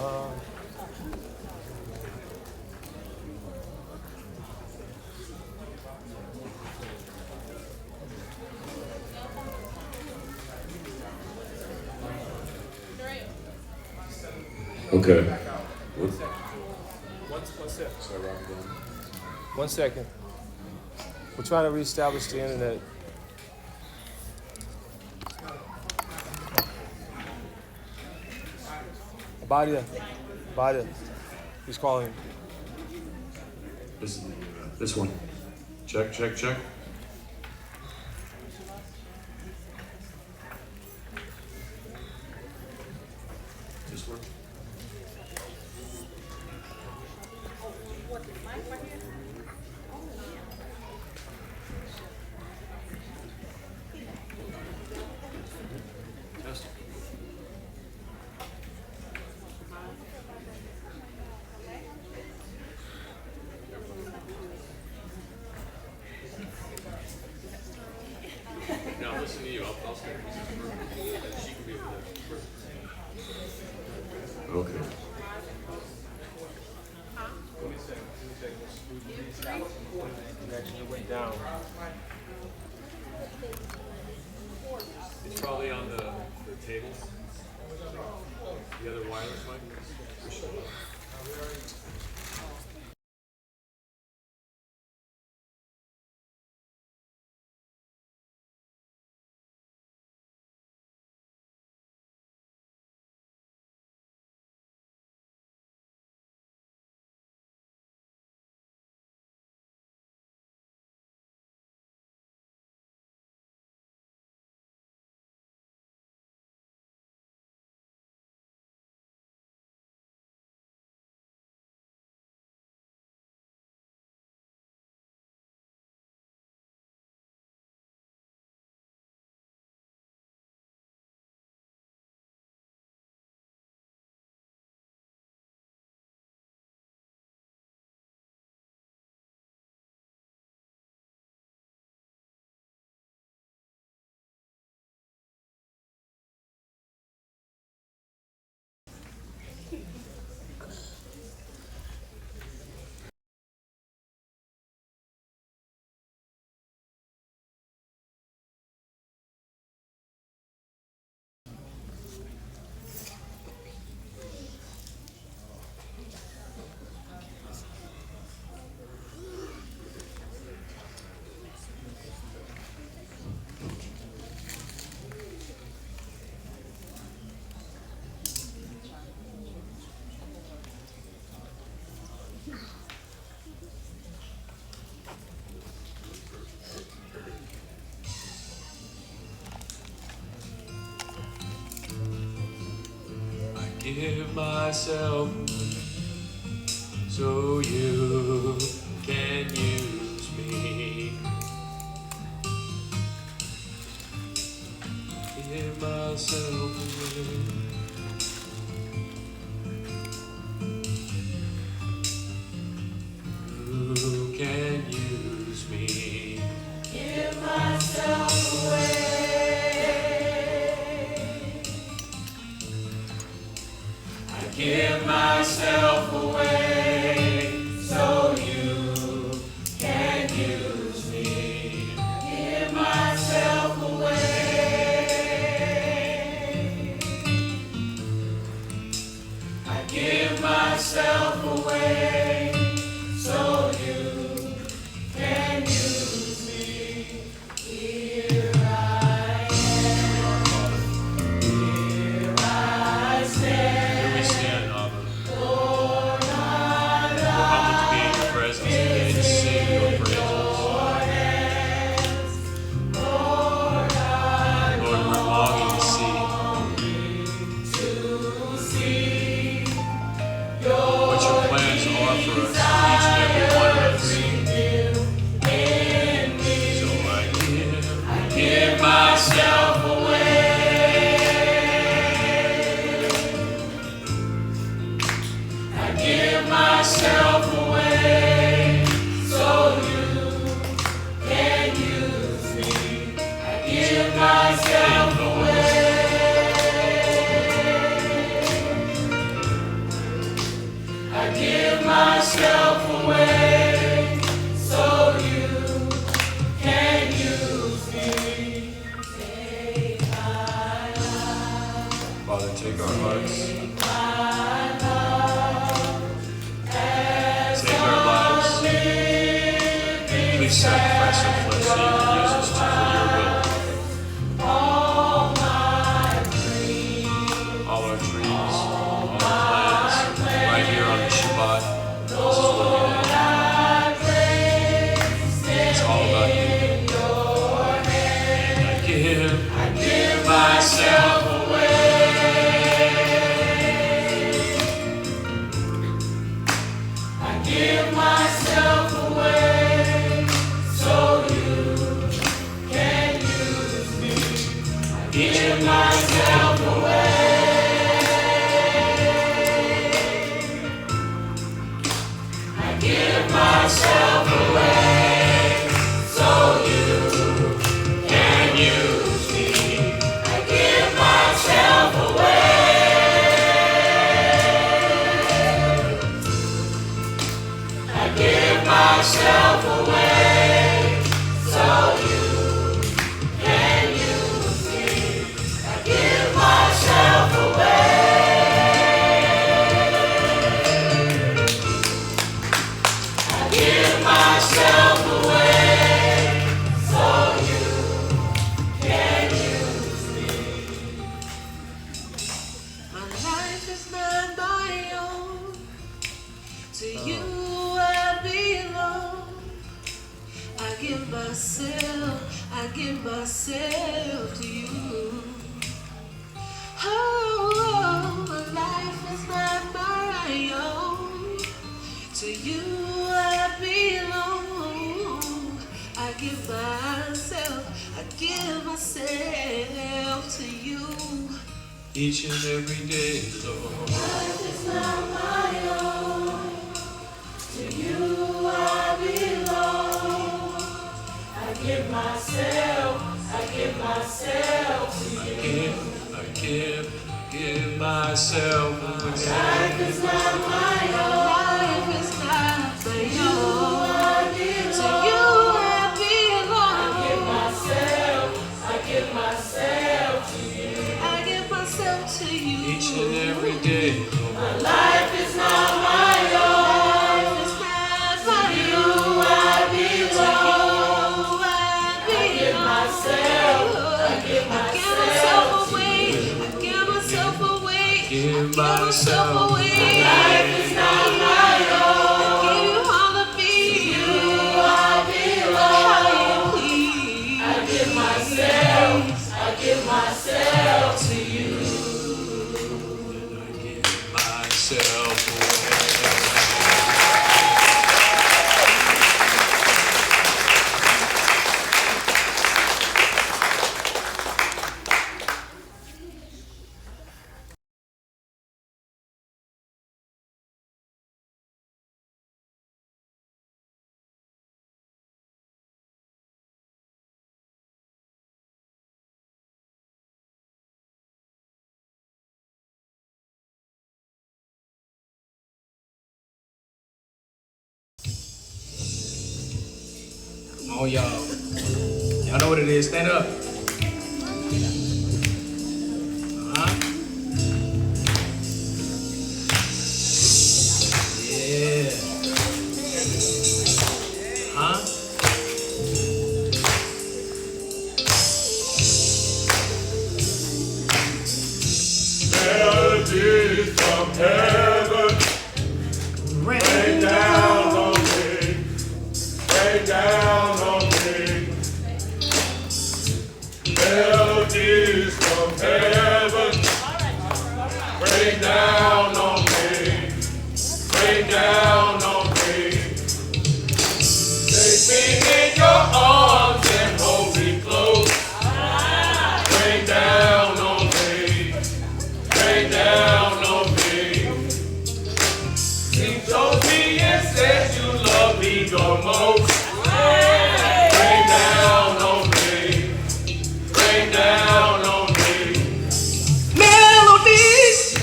Um, Okay. one second. One second. We're trying to reestablish the internet. Badia. Badia. He's calling. This one. Check, check, check. This one. Test. Now listen to you. I'll stay. She can be over there. Okay. Connection went down. It's probably on the table. The other wireless mic. Give myself so you can use me. Give myself away. You can use me. Give myself away. Give myself away so you can use me. Give myself away. I give myself away so you can use me. Here I am. Here I stand. Myself away so you can use me. I give myself away. myself away so you can use me. Take my life. Father, take our hearts. Take our lives. Please sacrifice our flesh so you can use us for your will. All our dreams, all our plans, right here on the Shabbat. This is what we want. It's all about you. And I give myself away. I give myself away so you can use me. I give myself away. I give myself away so you can use me. I give myself away. I give myself away so you can use me. I give myself away. I give myself away so you can use me. My life is not my own. To you I belong. I give myself to you. Oh, my life is not my own. To you I belong. I give myself to you. Each and every day, Lord. Life is not my own. To you I belong. I give myself to you. I give myself away. Life is not my own. Life is not my own. To you I belong. I give myself to you. I give myself to you. Each and every day, Lord. My life is not my own. Life is not my own. I belong. I give myself. I give myself away. I give myself away. Give myself away. My life is not my own. I give you all of me. To you I belong. I give myself to you. and I give myself away. Come on, y'all. Y'all know what it is. Stand up. Yeah. Melodies from heaven rain down on me, rain down on me. Melodies from heaven rain down on me, rain down on me. Take me in your arms and hold me close. Rain down on me, rain down on me. You told me and said you love me the most. Rain down on me, rain down on me. Melodies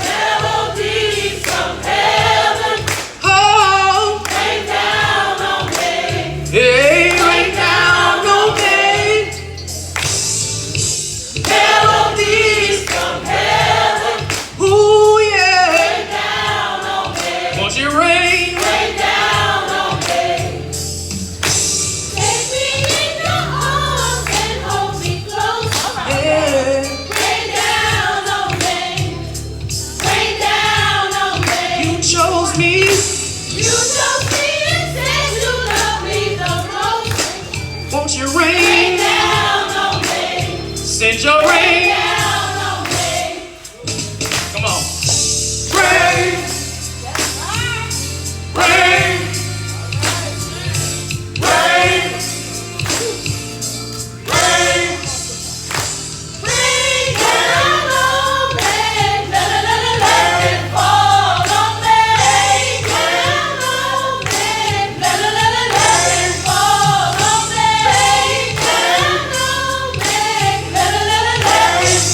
from heaven. Oh, your rain. Come on. Rain. Rain. Rain. Rain. Rain down on me, let it fall on me. Rain down on me, let it fall on me. Rain down on me, let it fall on me.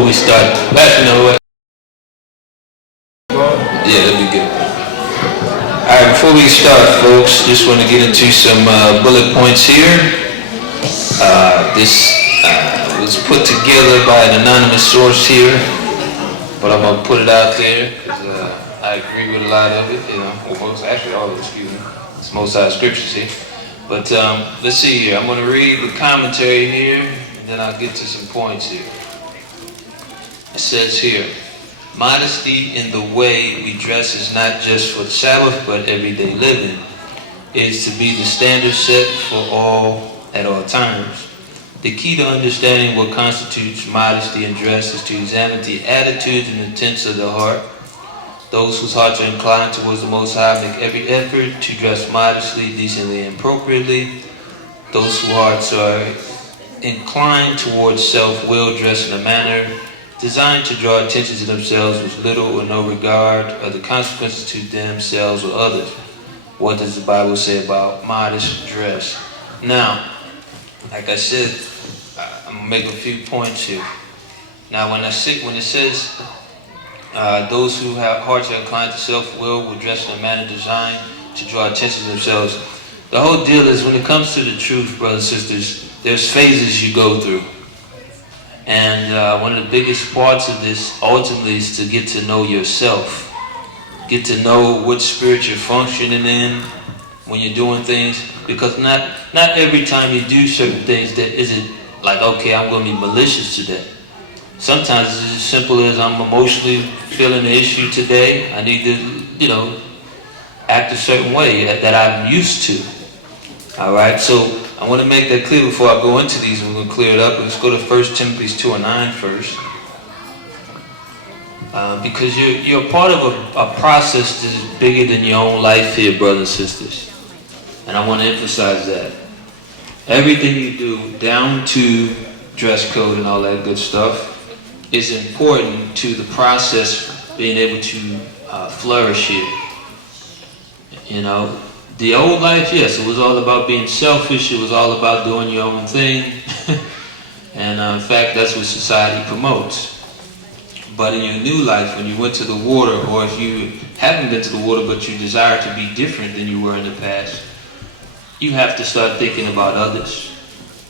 before we start, Pastor, you know what? Yeah, that'd be good. All right, before we start, folks, just want to get into some bullet points here. This was put together by an anonymous source here, but I'm gonna put it out there because I agree with a lot of it. You know, well, most actually all of it. Excuse me. It's most out of scriptures here. But let's see here. I'm gonna read the commentary here, and then I'll get to some points here. It says here, modesty in the way we dress is not just for the Sabbath, but everyday living. It is to be the standard set for all at all times. The key to understanding what constitutes modesty in dress is to examine the attitudes and intents of the heart. Those whose hearts are inclined towards the Most High make every effort to dress modestly, decently, and appropriately. Those whose hearts are inclined towards self-will dress in a manner designed to draw attention to themselves with little or no regard of the consequences to themselves or others. What does the Bible say about modest dress? Now, like I said, I'm going to make a few points here. Now, when it says those who have hearts are inclined to self-will will dress in a manner designed to draw attention to themselves, the whole deal is when it comes to the truth, brothers and sisters, there's phases you go through. And one of the biggest parts of this ultimately is to get to know yourself. Get to know what spirit you're functioning in when you're doing things. Because not every time you do certain things that is it like, okay, I'm going to be malicious today. Sometimes it's as simple as I'm emotionally feeling the issue today. I need to, act a certain way that I'm used to. All right, so I want to make that clear before I go into these. We're going to clear it up. Let's go to 1 Timothy 2:9 first. Because you're part of a process that is bigger than your own life here, brothers and sisters. And I want to emphasize that. Everything you do, down to dress code and all that good stuff, is important to the process being able to flourish here. You know, the old life, yes, it was all about being selfish. It was all about doing your own thing. And in fact, that's what society promotes. But in your new life, when you went to the water, or if you haven't been to the water but you desire to be different than you were in the past, you have to start thinking about others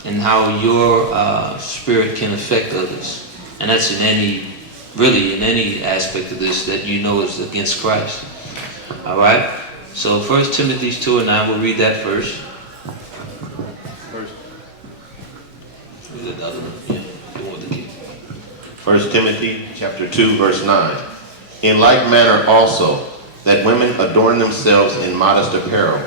and how your spirit can affect others. And that's in any aspect of this that you know is against Christ. All right? So 1 Timothy 2:9, we'll read that first. The other one? Yeah, the one with the key. 1 Timothy chapter 2, verse 9. In like manner also, that women adorn themselves in modest apparel,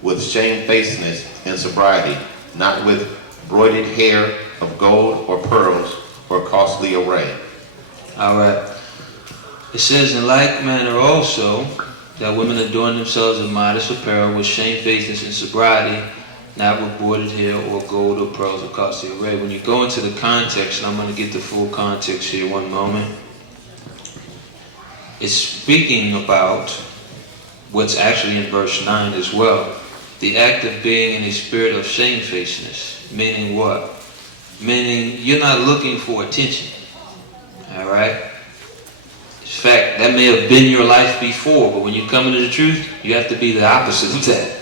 with shamefacedness and sobriety, not with broidered hair of gold or pearls or costly array. All right. It says, in like manner also, that women adorn themselves in modest apparel with shamefacedness and sobriety, not with broidered hair or gold or pearls or costly array. When you go into the context, and I'm going to get the full context here one moment, it's speaking about what's actually in verse 9 as well. The act of being in a spirit of shamefacedness. Meaning what? Meaning you're not looking for attention. All right? In fact, that may have been your life before, but when you come into the truth, you have to be the opposite of that.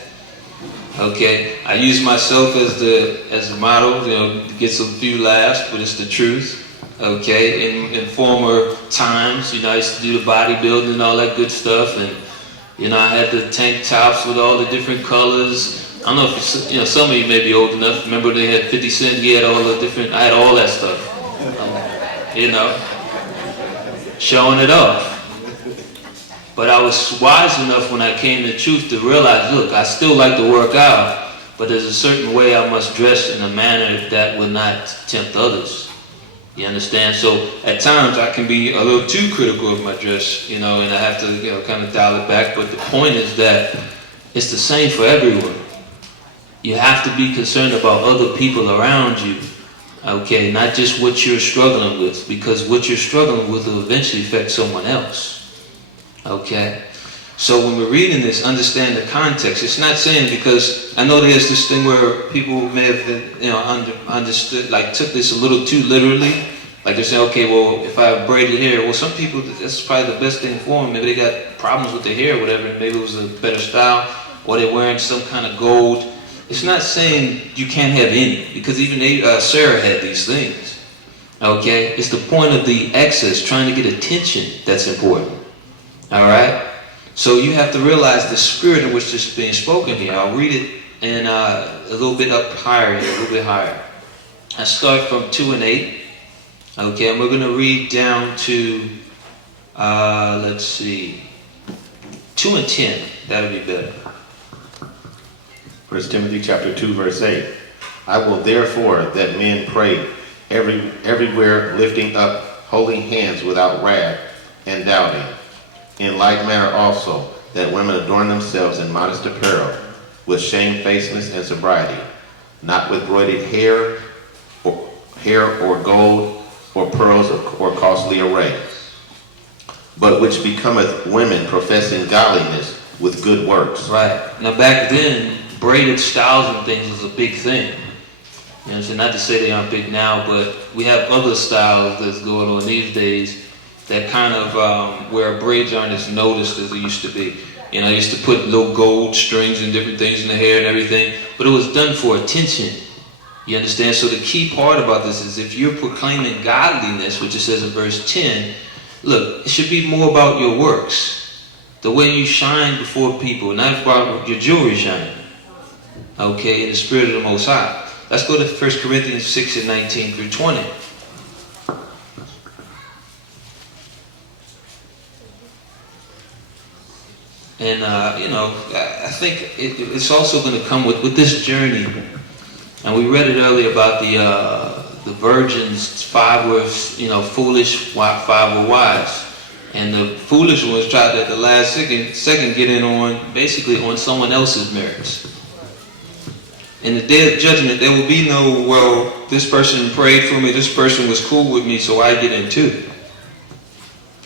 Okay? I use myself as the model, to get some few laughs, but it's the truth. Okay? In former times, I used to do the bodybuilding and all that good stuff, and I had the tank tops with all the different colors. I don't know if some of you may be old enough. Remember they had 50 Cent. He had all the different. I had all that stuff. Showing it off. But I was wise enough when I came to truth to realize, look, I still like to work out, but there's a certain way I must dress in a manner that will not tempt others. You understand? So at times I can be a little too critical of my dress, and I have to, kind of dial it back. But the point is that it's the same for everyone. You have to be concerned about other people around you, okay? Not just what you're struggling with, because what you're struggling with will eventually affect someone else, okay? So when we're reading this, understand the context. It's not saying, because I know there's this thing where people may have, understood, like took this a little too literally, Like they're saying, okay, well, if I have braided hair, well, some people, that's probably the best thing for them. Maybe they got problems with their hair or whatever, maybe it was a better style, or they're wearing some kind of gold. It's not saying you can't have any, because even Sarah had these things. Okay? It's the point of the excess, trying to get attention, that's important. Alright? So you have to realize the spirit in which this is being spoken here. I'll read it and a little bit up higher here, a little bit higher. I start from 2 and 8. Okay, and we're going to read down to, let's see, 2 and 10. That'll be better. 1 Timothy chapter 2, verse 8. I will therefore that men pray everywhere, lifting up holy hands without wrath and doubting. In like manner also, that women adorn themselves in modest apparel, with shamefacedness and sobriety, not with broided hair or gold, or pearls, or costly array, but which becometh women professing godliness with good works. Right. Now back then, braided styles and things was a big thing. You know, so not to say they aren't big now, but we have other styles that's going on these days that kind of where braids aren't as noticed as they used to be. You know, I used to put little gold strings and different things in the hair and everything, but it was done for attention. You understand? So the key part about this is if you're proclaiming godliness, which it says in verse 10, look, it should be more about your works. The way you shine before people, not about your jewelry shining. Okay, in the spirit of the Most High. Let's go to 1 Corinthians 6 and 19 through 20. And, you know, I think it's also going to come with this journey. And we read it earlier about the virgins. 5 were, you know, foolish, 5 were wise. And the foolish ones tried to, at the last second get in on, basically on someone else's merits. In the day of judgment, there will be no, well, this person prayed for me, this person was cool with me, so I get in too.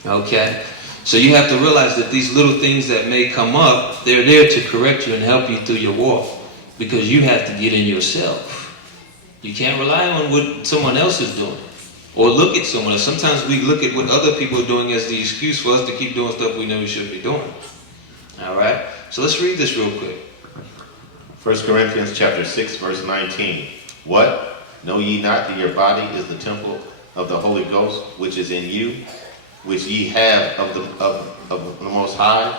Okay? So you have to realize that these little things that may come up, they're there to correct you and help you through your walk. Because you have to get in yourself. You can't rely on what someone else is doing. Or look at someone else. Sometimes we look at what other people are doing as the excuse for us to keep doing stuff we know we shouldn't be doing. Alright? So let's read this real quick. 1 Corinthians chapter 6, verse 19. What? Know ye not that your body is the temple of the Holy Ghost, which is in you, which ye have of the Most High,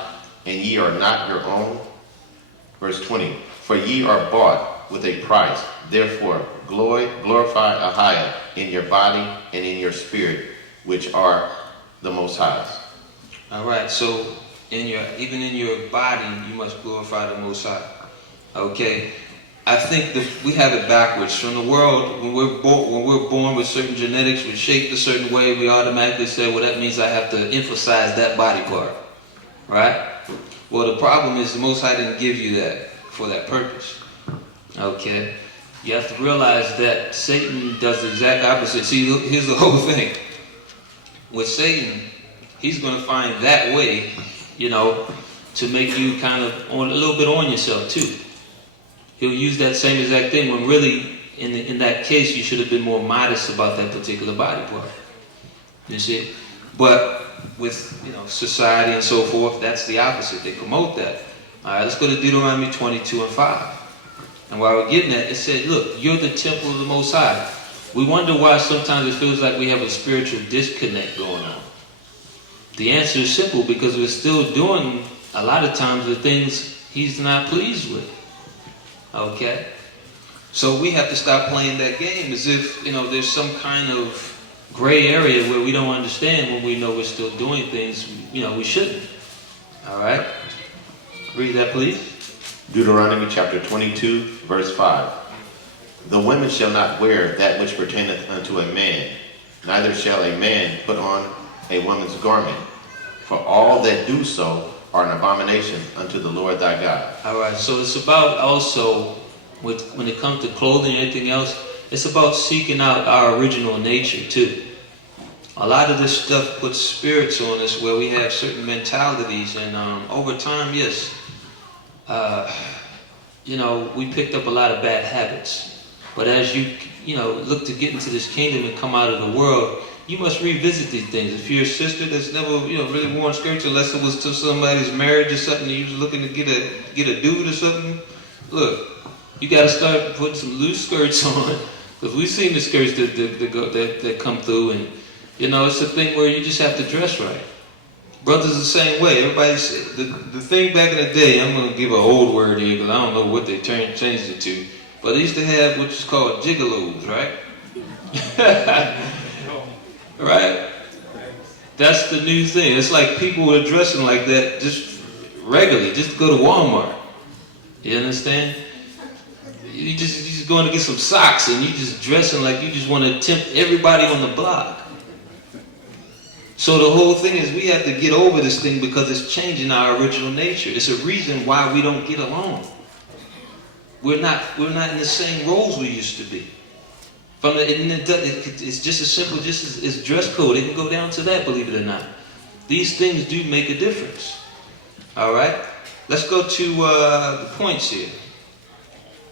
and ye are not your own? Verse 20. For ye are bought with a price. Therefore glorify Ahiah in your body and in your spirit, which are the Most High's. Alright, so even in your body, you must glorify the Most High. Okay, I think that we have it backwards. From the world, when we're born with certain genetics, we're shaped a certain way, we automatically say, well, that means I have to emphasize that body part, right? Well, the problem is the Most High didn't give you that for that purpose. Okay, you have to realize that Satan does the exact opposite. See, here's the whole thing. With Satan, he's going to find that way, you know, to make you kind of a little bit on yourself too. He'll use that same exact thing when really, in that case, you should have been more modest about that particular body part. You see? But with, you know, society and so forth, that's the opposite. They promote that. All right, let's go to Deuteronomy 22 and 5. And while we're getting that, it said, look, you're the temple of the Most High. We wonder why sometimes it feels like we have a spiritual disconnect going on. The answer is simple, because we're still doing, a lot of times, the things He's not pleased with. Okay? So we have to stop playing that game as if, you know, there's some kind of gray area where we don't understand when we know we're still doing things, you know, we shouldn't. All right? Read that, please. Deuteronomy chapter 22, verse 5. The women shall not wear that which pertaineth unto a man, neither shall a man put on a woman's garment, for all that do so are an abomination unto the Lord thy God. All right, so it's about also, when it comes to clothing and anything else, it's about seeking out our original nature too. A lot of this stuff puts spirits on us where we have certain mentalities, and over time, yes, you know, we picked up a lot of bad habits. But as you look to get into this kingdom and come out of the world, you must revisit these things. If you're a sister that's never, really worn skirts, unless it was to somebody's marriage or something, and you was looking to get a dude or something, look, you got to start putting some loose skirts on, because we've seen the skirts that come through, and it's a thing where you just have to dress right. Brothers the same way. Everybody's the thing back in the day. I'm gonna give an old word here because I don't know what they changed it to. But they used to have what is called gigolos, right? Right? That's the new thing. It's like people are dressing like that just regularly, just to go to Walmart. You understand? You just going to get some socks and you just dressing like you just want to tempt everybody on the block. So the whole thing is we have to get over this thing because it's changing our original nature. It's a reason why we don't get along. We're not in the same roles we used to be. It's just as simple as dress code. It can go down to that, believe it or not. These things do make a difference. All right? Let's go to the points here.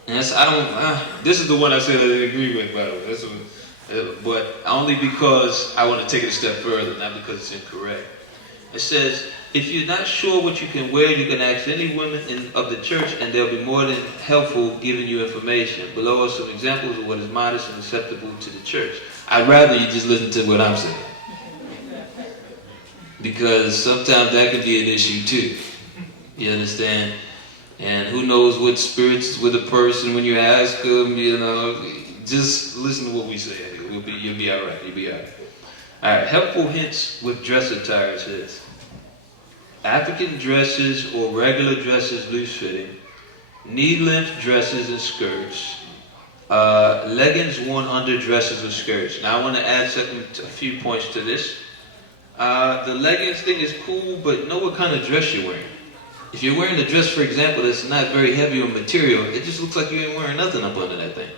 And this is the one I said I didn't agree with, by the way. This one. But only because I want to take it a step further, not because it's incorrect. It says, if you're not sure what you can wear, you can ask any women of the church and they'll be more than helpful giving you information. Below are some examples of what is modest and acceptable to the church. I'd rather you just listen to what I'm saying. Because sometimes that can be an issue too. You understand? And who knows what spirits with a person when you ask them, just listen to what we say. You'll be all right. You'll be all right. All right. Helpful hints with dress attire is African dresses or regular dresses, loose-fitting, knee-length dresses and skirts, leggings worn under dresses or skirts. Now I want to add a few points to this. The leggings thing is cool, but know what kind of dress you're wearing. If you're wearing a dress, for example, that's not very heavy on material, it just looks like you ain't wearing nothing up under that thing.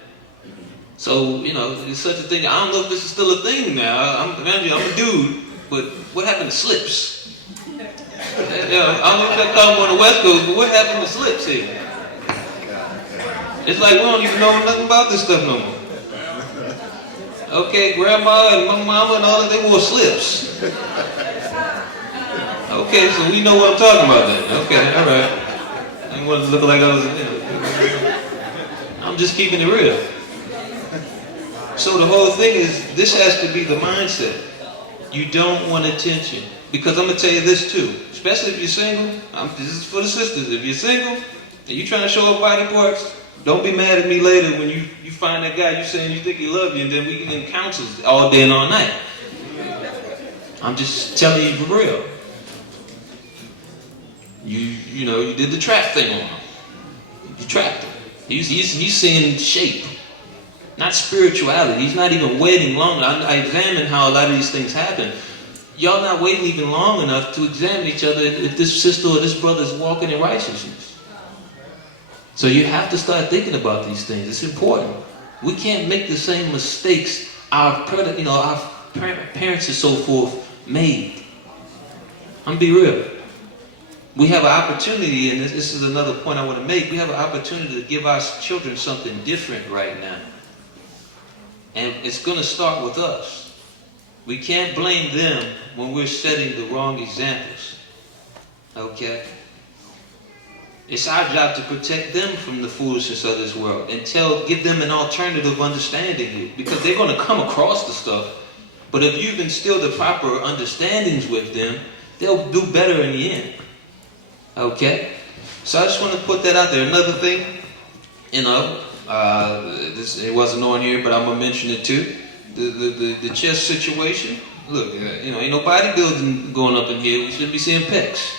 So, it's such a thing. I don't know if this is still a thing now. I'm a dude, but what happened to slips? I don't know if that come on the West Coast, but what happened to slips here? It's like we don't even know nothing about this stuff no more. Okay, grandma and my mama and all that, they wore slips. Okay, so we know what I'm talking about then. Okay, all right. I didn't want to look like I was, I'm just keeping it real. So the whole thing is, this has to be the mindset. You don't want attention. Because I'm going to tell you this too, especially if you're single. This is for the sisters. If you're single and you're trying to show up body parts, don't be mad at me later when you find that guy you saying you think he love you and then we can in counsels all day and all night. I'm just telling you for real. You did the trap thing on him. You trapped him. He's seeing shape. Not spirituality. He's not even waiting long. I examine how a lot of these things happen. Y'all not waiting even long enough to examine each other if this sister or this brother is walking in righteousness. So you have to start thinking about these things. It's important. We can't make the same mistakes our parents and so forth made. I'm be real. We have an opportunity, and this is another point I want to make. We have an opportunity to give our children something different right now. And it's going to start with us. We can't blame them when we're setting the wrong examples. Okay? It's our job to protect them from the foolishness of this world and give them an alternative understanding here. Because they're going to come across the stuff. But if you've instilled the proper understandings with them, they'll do better in the end. Okay? So I just want to put that out there. Another thing, it wasn't on here, but I'm going to mention it too. The chest situation. Look, ain't no bodybuilding going up in here. We shouldn't be seeing pecs.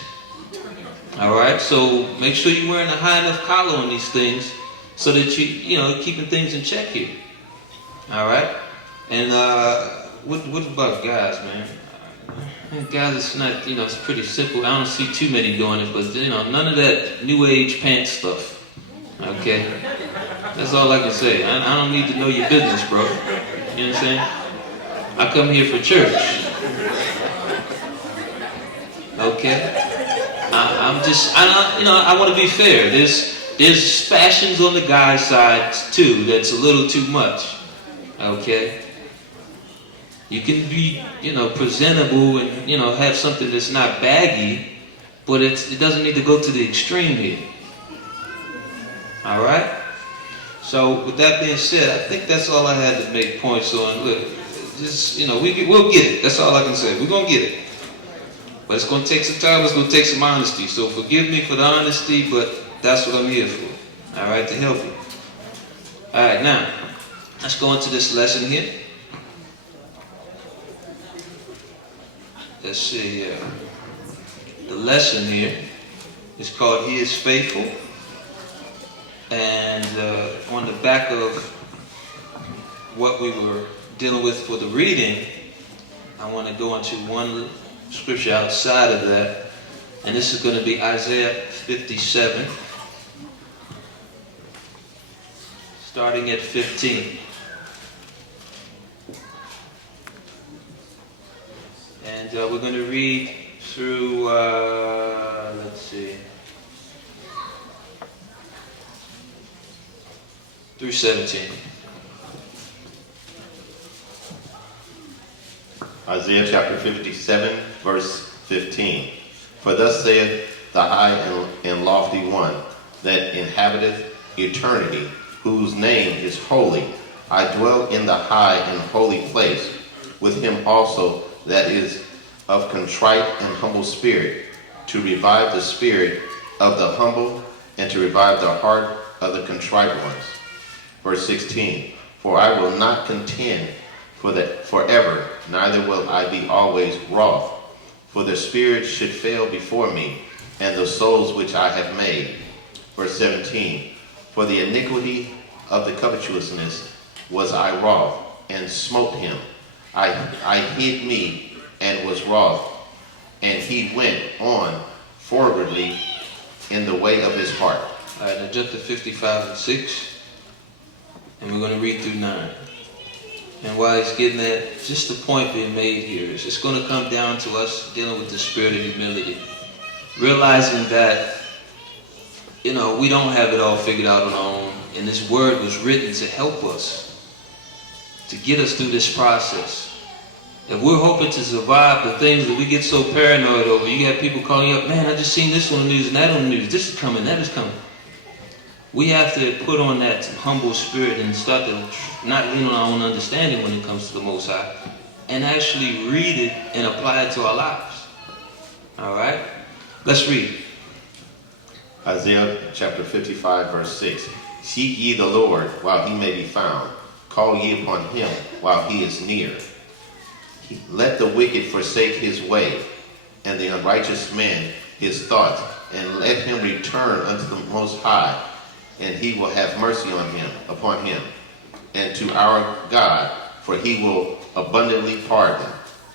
Alright, so make sure you're wearing a high enough collar on these things so that you're keeping things in check here. Alright? And what about guys, man? Guys, it's not, it's pretty simple. I don't see too many doing it, but none of that new age pants stuff. Okay? That's all I can say. I don't need to know your business, bro. You know what I'm saying? I come here for church. Okay? I want to be fair. There's fashions on the guy's side too that's a little too much. Okay? You can be, presentable and, have something that's not baggy, but it doesn't need to go to the extreme here. All right? So with that being said, I think that's all I had to make points on. Look, just, we'll get it. That's all I can say. We're going to get it. But it's going to take some time. It's going to take some honesty. So forgive me for the honesty, but that's what I'm here for. All right? To help you. All right, now, let's go into this lesson here. Let's see. The lesson here is called He is Faithful. And on the back of what we were dealing with for the reading, I want to go into one scripture outside of that. And this is going to be Isaiah 57, starting at 15. And we're going to read through, through 17. Isaiah chapter 57, verse 15. For thus saith the high and lofty one, that inhabiteth eternity, whose name is holy. I dwell in the high and holy place, with him also that is of contrite and humble spirit, to revive the spirit of the humble, and to revive the heart of the contrite ones. Verse 16, for I will not contend forever, neither will I be always wroth. For the spirit should fail before me, and the souls which I have made. Verse 17, for the iniquity of the covetousness was I wroth, and smote him. I hid me, and was wroth, and he went on forwardly in the way of his heart. All right, now jump to 55 and 6, and we're going to read through 9. And while he's getting that, just the point being made here is it's going to come down to us dealing with the spirit of humility. Realizing that, we don't have it all figured out on our own, and this word was written to help us, to get us through this process. If we're hoping to survive the things that we get so paranoid over, you have people calling you up, man, I just seen this on the news and that on the news, this is coming, that is coming. We have to put on that humble spirit and start to not lean on our own understanding when it comes to the Most High, and actually read it and apply it to our lives. All right? Let's read. Isaiah chapter 55, verse 6. Seek ye the Lord while he may be found. Call ye upon him while he is near. Let the wicked forsake his way, and the unrighteous man his thoughts, and let him return unto the Most High, and he will have mercy upon him, and to our God, for he will abundantly pardon.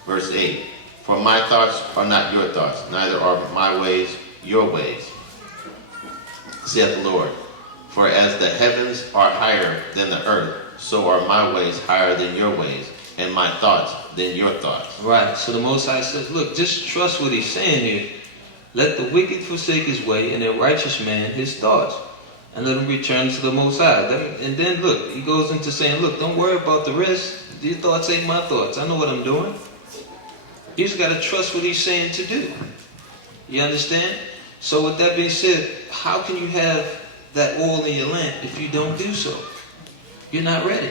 Verse 8. For my thoughts are not your thoughts, neither are my ways your ways, saith the Lord. For as the heavens are higher than the earth, so are my ways higher than your ways, and my thoughts than your thoughts. Right, so the Most High says, look, just trust what he's saying here. Let the wicked forsake his way, and the righteous man his thoughts, and let him return to the Most High. And then look, he goes into saying, look, don't worry about the rest. These thoughts ain't my thoughts. I know what I'm doing. You just got to trust what he's saying to do. You understand? So with that being said, how can you have that oil in your lamp if you don't do so? You're not ready.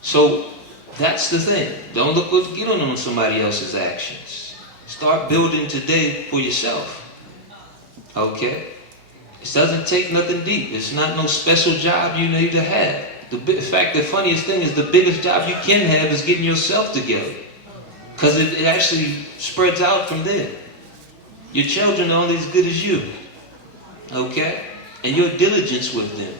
So that's the thing. Don't get on somebody else's actions. Start building today for yourself. Okay? It doesn't take nothing deep. It's not no special job you need to have. In fact, the funniest thing is the biggest job you can have is getting yourself together. Because it actually spreads out from there. Your children are only as good as you. Okay? And your diligence with them.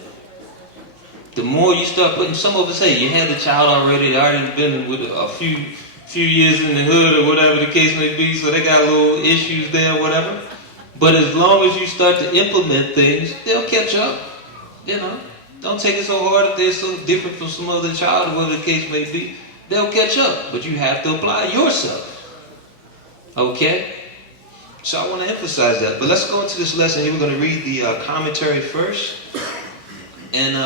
The more you start putting, some of us, hey, you had the child already, they already been with a few years in the hood or whatever the case may be, so they got little issues there or whatever. But as long as you start to implement things, they'll catch up. Don't take it so hard if they're so different from some other child or whatever the case may be. They'll catch up, but you have to apply yourself. Okay? So I want to emphasize that. But let's go into this lesson here. We're going to read the commentary first. And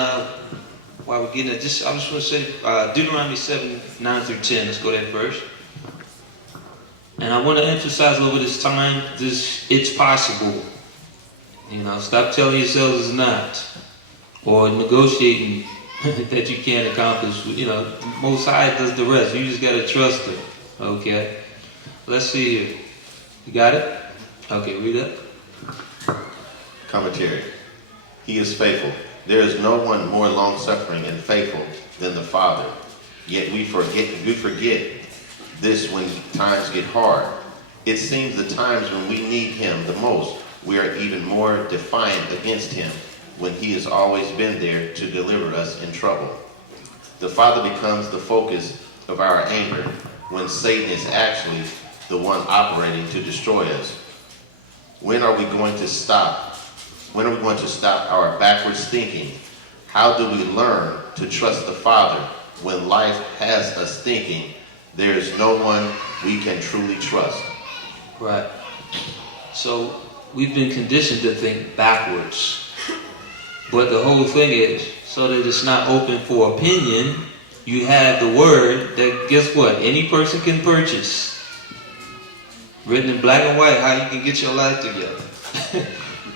while we're getting it, I just want to say Deuteronomy 7, 9 through 10. Let's go there first. And I want to emphasize over this time, it's possible. You know, stop telling yourselves it's not. Or negotiating that you can't accomplish. You know, Most High does the rest. You just got to trust Him. Okay? Let's see here. You got it? Okay, read it. Commentary. He is faithful. There is no one more long-suffering and faithful than the Father. Yet we forget this when times get hard. It seems the times when we need Him the most, we are even more defiant against Him when He has always been there to deliver us in trouble. The Father becomes the focus of our anger when Satan is actually the one operating to destroy us. When are we going to stop? When are we going to stop our backwards thinking? How do we learn to trust the Father when life has us thinking there is no one we can truly trust? Right. So we've been conditioned to think backwards. But the whole thing is, so that it's not open for opinion, you have the word that, guess what, any person can purchase. Written in black and white, how you can get your life together.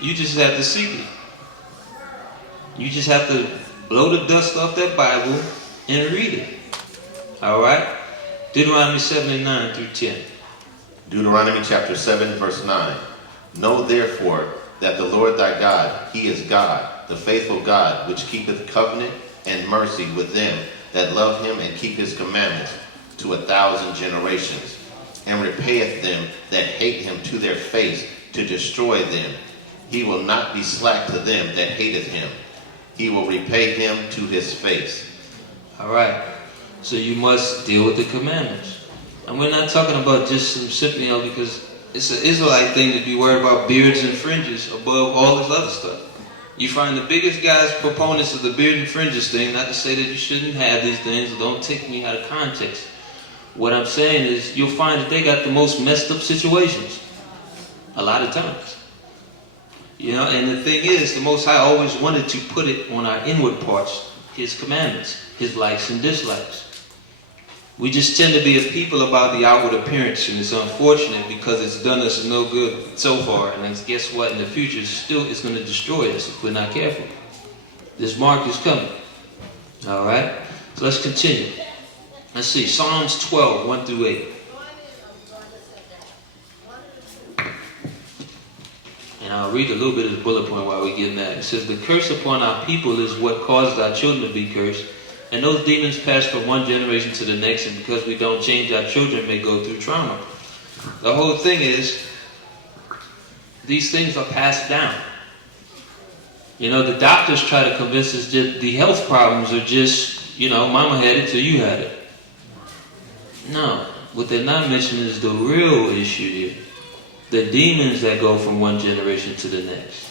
You just have to seek it. You just have to blow the dust off that Bible and read it. Alright? Deuteronomy 7 and 9 through 10. Deuteronomy chapter 7, verse 9. Know therefore that the Lord thy God, He is God, the faithful God, which keepeth covenant and mercy with them that love Him and keep His commandments to 1,000 generations, and repayeth them that hate Him to their face to destroy them. He will not be slack to them that hateth Him. He will repay him to his face. All right. So you must deal with the commandments. And we're not talking about just some simple, because it's an Israelite thing to be worried about beards and fringes above all this other stuff. You find the biggest guys proponents of the beard and fringes thing, not to say that you shouldn't have these things, don't take me out of context. What I'm saying is you'll find that they got the most messed up situations. A lot of times. And the thing is, the Most High always wanted to put it on our inward parts, His commandments, His likes and dislikes. We just tend to be a people about the outward appearance, and it's unfortunate because it's done us no good so far. And guess what? In the future, it's going to destroy us if we're not careful. This mark is coming. All right? So let's continue. Let's see. Psalms 12, 1 through 8. And I'll read a little bit of the bullet point while we get that. It says, the curse upon our people is what causes our children to be cursed. And those demons pass from one generation to the next, and because we don't change, our children may go through trauma. The whole thing is, these things are passed down. The doctors try to convince us that the health problems are just, mama had it till you had it. No, what they're not mentioning is the real issue here. The demons that go from one generation to the next.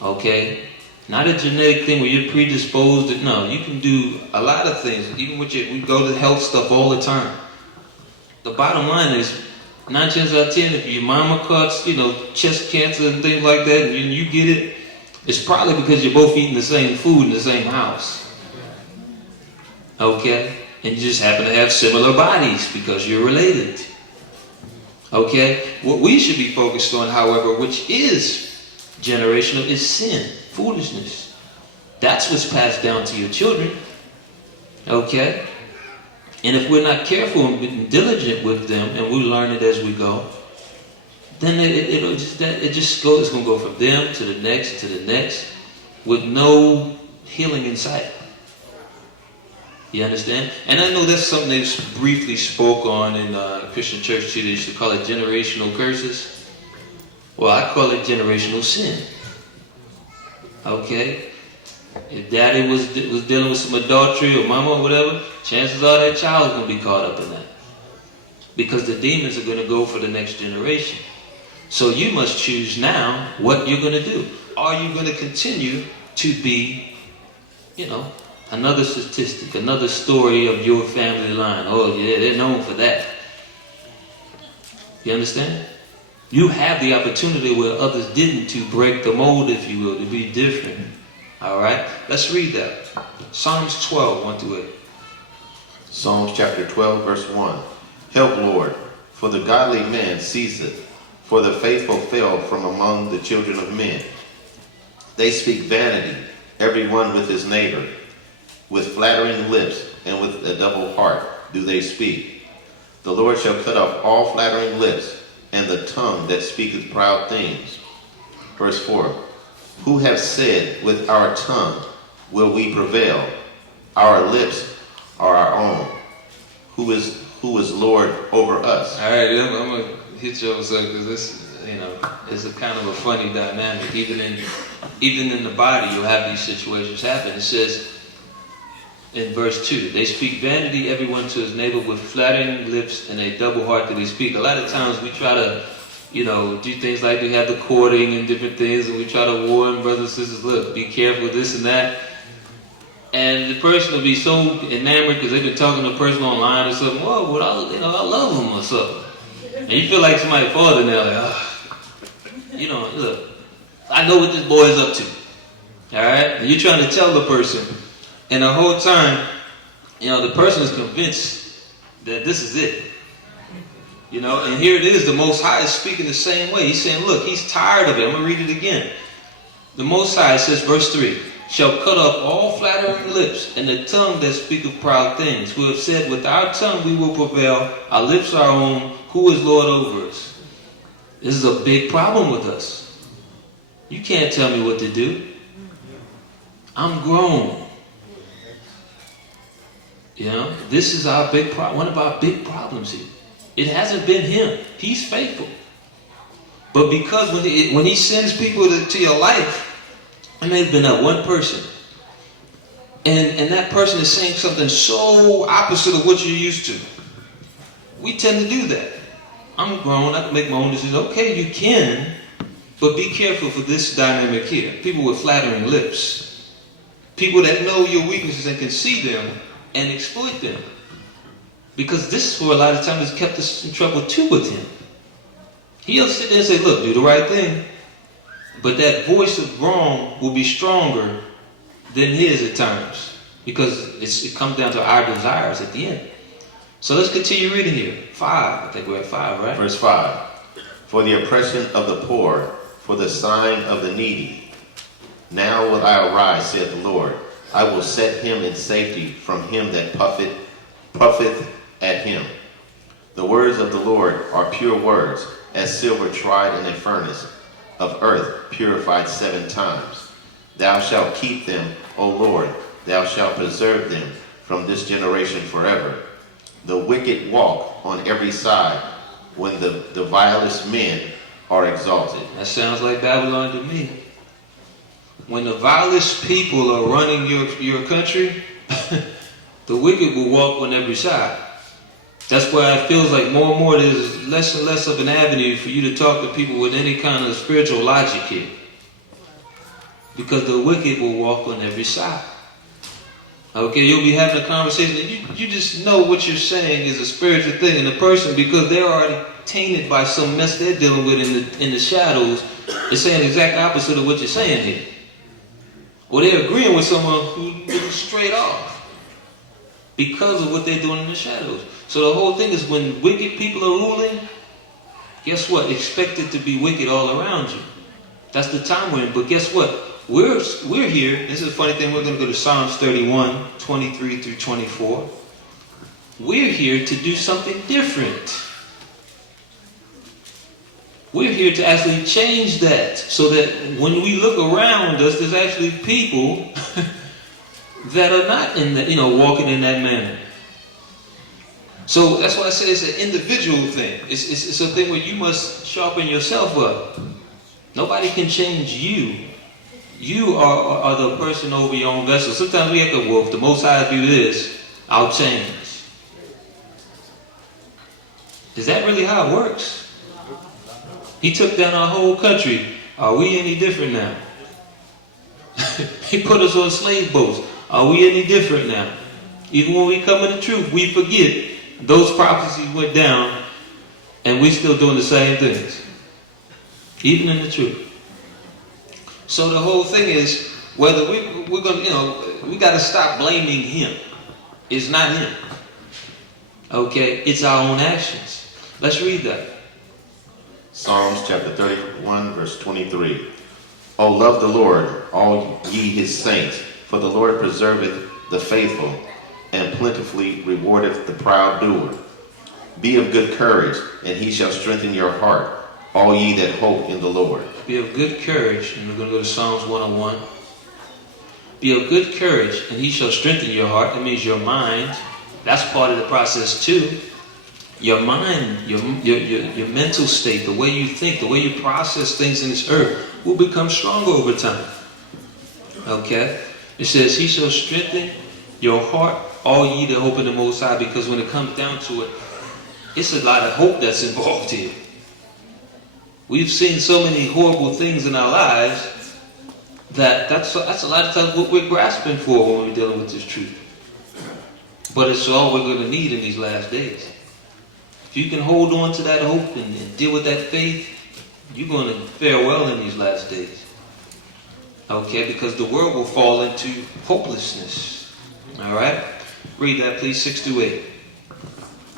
Okay? Not a genetic thing where you're predisposed to, no, you can do a lot of things. Even we go to health stuff all the time. The bottom line is, 9 times out of 10, if your mama cuts, chest cancer and things like that, and you get it, it's probably because you're both eating the same food in the same house. Okay? And you just happen to have similar bodies because you're related. Okay? What we should be focused on, however, which is generational, is sin, foolishness. That's what's passed down to your children. Okay? And if we're not careful and diligent with them, and we learn it as we go, then it's going to go from them to the next, with no healing in sight. You understand? And I know that's something they briefly spoke on in Christian church too. They used to call it generational curses. Well, I call it generational sin. Okay? If daddy was dealing with some adultery or mama or whatever, chances are that child is going to be caught up in that. Because the demons are going to go for the next generation. So you must choose now what you're going to do. Are you going to continue to be, another statistic, another story of your family line? Oh yeah, they're known for that. You understand? You have the opportunity where others didn't to break the mold, if you will, to be different. All right? Let's read that. Psalms 12, 1 through 8. Psalms chapter 12, verse 1. Help, Lord, for the godly man ceaseth, for the faithful fell from among the children of men. They speak vanity, every one with his neighbor. With flattering lips and with a double heart do they speak. The Lord shall cut off all flattering lips, and the tongue that speaketh proud things. Verse 4. Who have said, with our tongue will we prevail? Our lips are our own. Who is Lord over us? All right, I'm going to hit you over something, because this, it's a kind of a funny dynamic. Even in the body, you'll have these situations happen. It says in verse 2, they speak vanity, everyone to his neighbor, with flattering lips and a double heart that they speak. A lot of times we try to, do things like we have the courting and different things, and we try to warn brothers and sisters, look, be careful, this and that. And the person will be so enamored because they've been talking to a person online or something. Whoa, well, I love them or something. And you feel like somebody farther now, like, look, I know what this boy is up to. All right? And you're trying to tell the person. And the whole time, the person is convinced that this is it. And here it is, the Most High is speaking the same way. He's saying, look, he's tired of it. I'm going to read it again. The Most High says, verse 3, shall cut off all flattering lips, and the tongue that speaketh proud things, who have said, with our tongue we will prevail, our lips are our own, who is Lord over us? This is a big problem with us. You can't tell me what to do. I'm grown. This is our big problem, one of our big problems here. It hasn't been him. He's faithful. But because when he sends people to your life, it may have been that one person. And that person is saying something so opposite of what you're used to. We tend to do that. I'm grown, I can make my own decisions. Okay, you can, but be careful for this dynamic here. People with flattering lips. People that know your weaknesses and can see them and exploit them. Because this is where a lot of times has kept us in trouble too with him. He'll sit there and say, look, do the right thing. But that voice of wrong will be stronger than his at times. Because it comes down to our desires at the end. So let's continue reading here. 5. I think we're at 5, right? Verse 5. For the oppression of the poor, for the sighing of the needy. Now will I arise, saith the Lord. I will set him in safety from him that puffeth at him. The words of the Lord are pure words, as silver tried in a furnace of earth, purified 7 times. Thou shalt keep them, O Lord, thou shalt preserve them from this generation forever. The wicked walk on every side when the vilest men are exalted. That sounds like Babylon to me. When the vilest people are running your country, the wicked will walk on every side. That's why it feels like more and more there's less and less of an avenue for you to talk to people with any kind of spiritual logic here. Because the wicked will walk on every side. Okay, you'll be having a conversation and you just know what you're saying is a spiritual thing. And the person, because they're already tainted by some mess they're dealing with in the shadows, is saying the exact opposite of what you're saying here. Or they're agreeing with someone who's straight off because of what they're doing in the shadows. So the whole thing is when wicked people are ruling, guess what? Expect it to be wicked all around you. That's the time we're in. But guess what? We're here. This is a funny thing. We're going to go to Psalms 31, 23 through 24. We're here to do something different. We're here to actually change that so that when we look around us, there's actually people that are not in that, walking in that manner. So that's why I say it's an individual thing. It's a thing where you must sharpen yourself up. Nobody can change you. You are the person over your own vessel. Sometimes we have to, well, if the Most High do this, I'll change. Is that really how it works? He took down our whole country. Are we any different now? He put us on slave boats. Are we any different now? Even when we come in the truth, we forget those prophecies went down and we're still doing the same things. Even in the truth. So the whole thing is, whether we're going to, we got to stop blaming him. It's not him. Okay? It's our own actions. Let's read that. Psalms chapter 31, verse 23. O love the Lord, all ye his saints, for the Lord preserveth the faithful, and plentifully rewardeth the proud doer. Be of good courage, and he shall strengthen your heart, all ye that hope in the Lord. Be of good courage, and we're going to go to Psalms 101. Be of good courage, and he shall strengthen your heart. That means your mind. That's part of the process too. Your mind, your mental state, the way you think, the way you process things in this earth will become stronger over time. Okay? It says, he shall strengthen your heart, all ye that hope in the Most High, because when it comes down to it, it's a lot of hope that's involved here. We've seen so many horrible things in our lives that's a lot of times what we're grasping for when we're dealing with this truth. But it's all we're going to need in these last days. If you can hold on to that hope and deal with that faith, you're going to fare well in these last days. Okay, because the world will fall into hopelessness. All right? Read that, please, 6 through 8.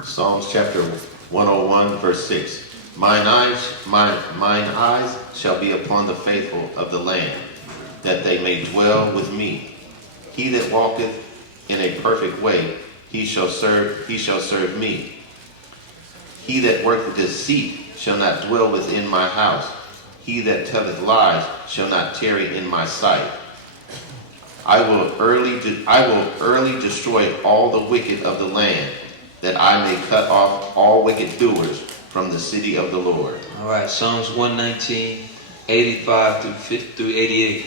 Psalms chapter 101, verse 6. Mine eyes shall be upon the faithful of the land, that they may dwell with me. He that walketh in a perfect way, he shall serve me. He that worketh deceit shall not dwell within my house. He that telleth lies shall not tarry in my sight. I will early destroy all the wicked of the land, that I may cut off all wicked doers from the city of the Lord. All right, Psalms 119, 85 through 88.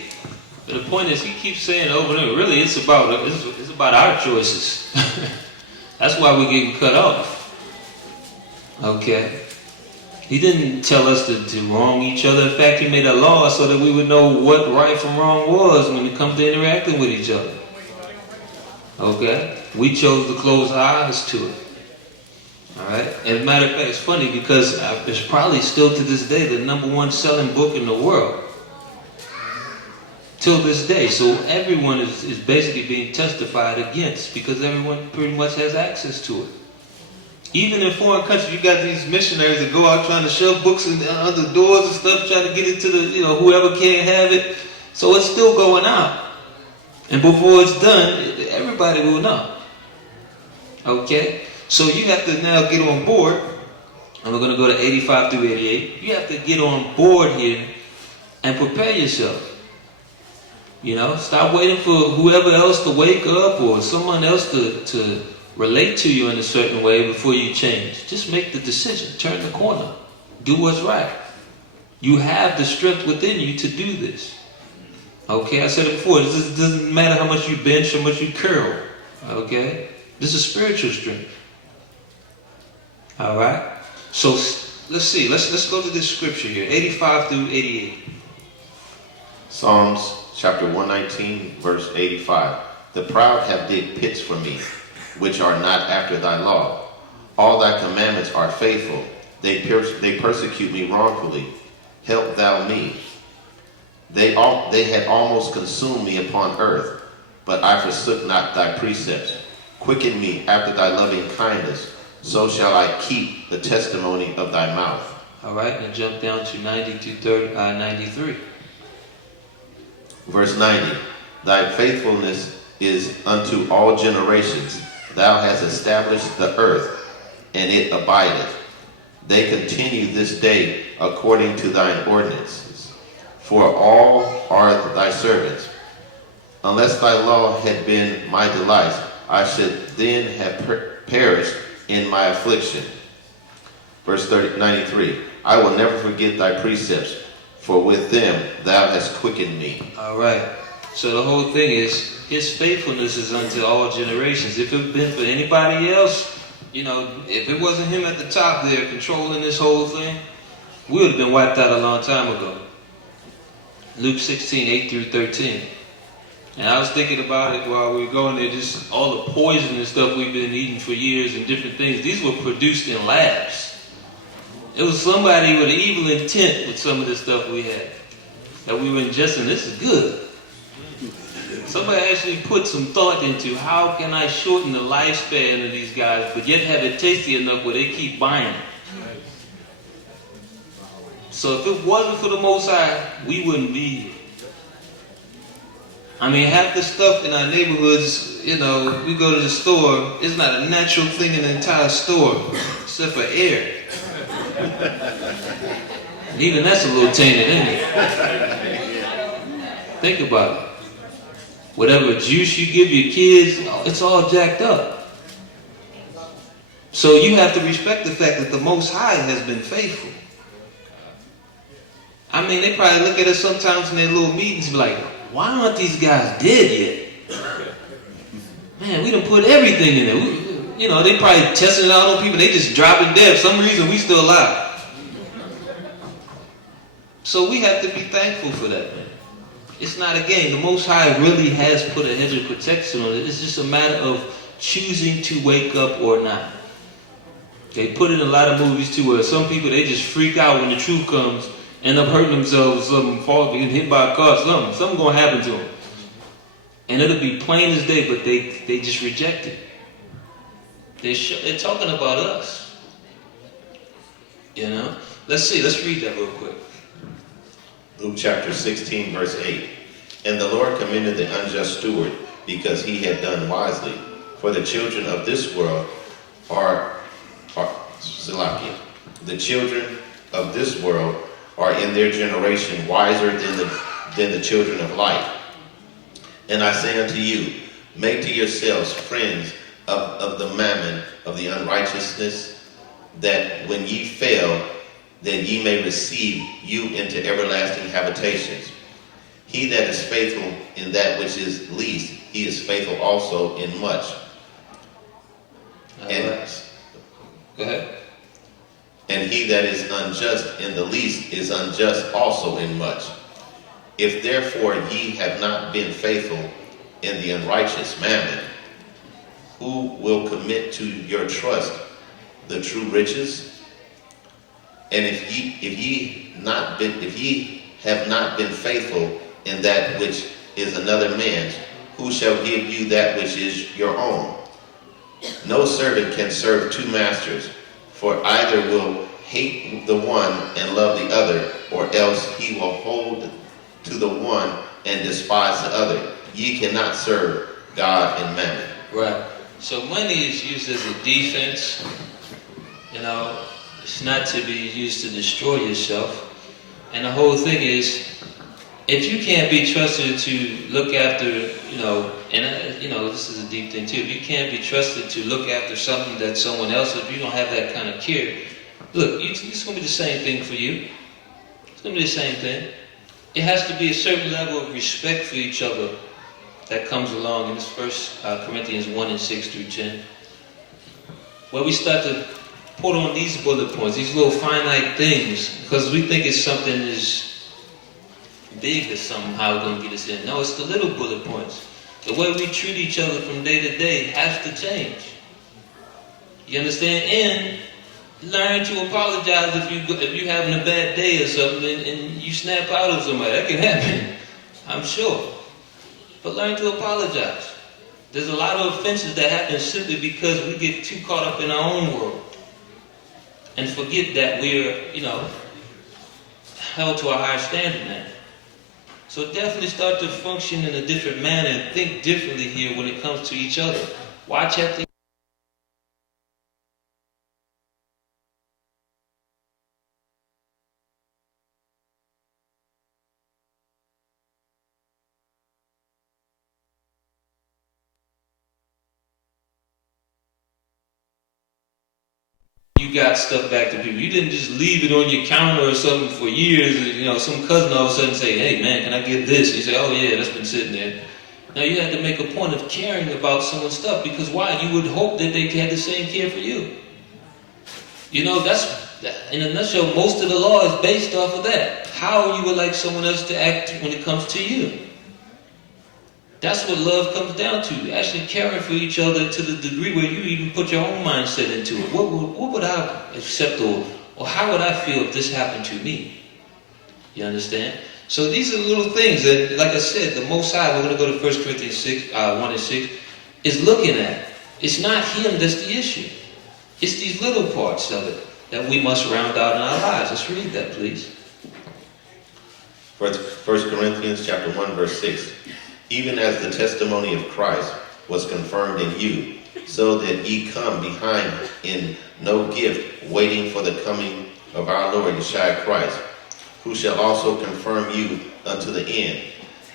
And the point is, he keeps saying over and over, really, it's about our choices. That's why we're getting cut off. Okay? He didn't tell us to wrong each other. In fact, he made a law so that we would know what right from wrong was when it comes to interacting with each other. Okay? We chose to close our eyes to it. Alright? As a matter of fact, it's funny because it's probably still to this day the #1 selling book in the world. Till this day. So everyone is basically being testified against because everyone pretty much has access to it. Even in foreign countries, you got these missionaries that go out trying to shove books under doors and stuff, trying to get it to the, whoever can't have it. So it's still going out. And before it's done, everybody will know. Okay? So you have to now get on board, and we're going to go to 85 through 88. You have to get on board here and prepare yourself. Stop waiting for whoever else to wake up or someone else to relate to you in a certain way before you change. Just make the decision. Turn the corner. Do what's right. You have the strength within you to do this. Okay, I said it before. This doesn't matter how much you bench, how much you curl. Okay? This is spiritual strength. Alright? So, let's see. Let's go to this scripture here. 85 through 88. Psalms chapter 119, verse 85. The proud have digged pits for me, which are not after thy law. All thy commandments are faithful. They persecute me wrongfully. Help thou me. They had almost consumed me upon earth, but I forsook not thy precepts. Quicken me after thy loving kindness, so shall I keep the testimony of thy mouth. All right, and jump down to 90 to 93. Verse 90. Thy faithfulness is unto all generations. Thou hast established the earth, and it abideth. They continue this day according to thine ordinances. For all are thy servants. Unless thy law had been my delight, I should then have perished in my affliction. Verse 93. I will never forget thy precepts, for with them thou hast quickened me. All right. So the whole thing is, his faithfulness is unto all generations. If it had been for anybody else, if it wasn't him at the top there controlling this whole thing, we would have been wiped out a long time ago. Luke 16, 8 through 13. And I was thinking about it while we were going there, just all the poison and stuff we've been eating for years and different things. These were produced in labs. It was somebody with an evil intent with some of the stuff we had. That we were ingesting. This is good. Somebody actually put some thought into how can I shorten the lifespan of these guys, but yet have it tasty enough where they keep buying it. So if it wasn't for the Most High, we wouldn't be here. I mean, half the stuff in our neighborhoods, you know, we go to the store, it's not a natural thing in the entire store, except for air. And even that's a little tainted, isn't it? Think about it. Whatever juice you give your kids, it's all jacked up. So you have to respect the fact that the Most High has been faithful. I mean, they probably look at us sometimes in their little meetings and be like, why aren't these guys dead yet? Man, we done put everything in there. You know, they probably testing it out on people. They just dropping dead. For some reason, we still alive. So we have to be thankful for that, man. It's not a game. The Most High really has put a hedge of protection on it. It's just a matter of choosing to wake up or not. They put it in a lot of movies too, where some people, they just freak out when the truth comes, end up hurting themselves, something, fall, getting hit by a car, something gonna happen to them. And it'll be plain as day, but they just reject it. They're talking about us. You know? Let's read that real quick. Luke chapter 16, verse 8. And the Lord commended the unjust steward because he had done wisely. For the children of this world are the children of this world are in their generation wiser than the children of light. And I say unto you, make to yourselves friends of the mammon of the unrighteousness, that when ye fail, that ye may receive you into everlasting habitations. He that is faithful in that which is least, he is faithful also in much. Go ahead. And he that is unjust in the least is unjust also in much. If therefore ye have not been faithful in the unrighteous mammon, who will commit to your trust the true riches? And if ye have not been faithful in that which is another man's, who shall give you that which is your own? No servant can serve two masters, for either will hate the one and love the other, or else he will hold to the one and despise the other. Ye cannot serve God and mammon. Right. So money is used as a defense. You know, it's not to be used to destroy yourself. And the whole thing is, if you can't be trusted to look after, this is a deep thing too. If you can't be trusted to look after something that someone else, if you don't have that kind of care, look, it's going to be the same thing for you. It's going to be the same thing. It has to be a certain level of respect for each other that comes along in this First Corinthians 1 and 6 through 10, where we start to put on these bullet points, these little finite things, because we think it's something is big that's somehow going to get us in. No, it's the little bullet points. The way we treat each other from day to day has to change. You understand? And learn to apologize if you're having a bad day or something and you snap out on somebody. That can happen, I'm sure. But learn to apologize. There's a lot of offenses that happen simply because we get too caught up in our own world and forget that we're, held to a higher standard now. So definitely start to function in a different manner and think differently here when it comes to each other. Watch at the you got stuff back to people. You didn't just leave it on your counter or something for years. Some cousin all of a sudden say, hey man, can I get this? You say, oh yeah, that's been sitting there. Now you had to make a point of caring about someone's stuff, because why? You would hope that they had the same care for you. That's, in a nutshell, most of the law is based off of that. How you would like someone else to act when it comes to you. That's what love comes down to, actually caring for each other to the degree where you even put your own mindset into it. What would I accept or Or how would I feel if this happened to me? You understand? So these are little things that, like I said, the Most High, we're going to go to 1 Corinthians 6, 1 and 6, is looking at. It's not him that's the issue. It's these little parts of it that we must round out in our lives. Let's read that, please. 1 Corinthians chapter 1, verse 6. Even as the testimony of Christ was confirmed in you, so that ye come behind in no gift, waiting for the coming of our Lord Yeshua Christ, who shall also confirm you unto the end,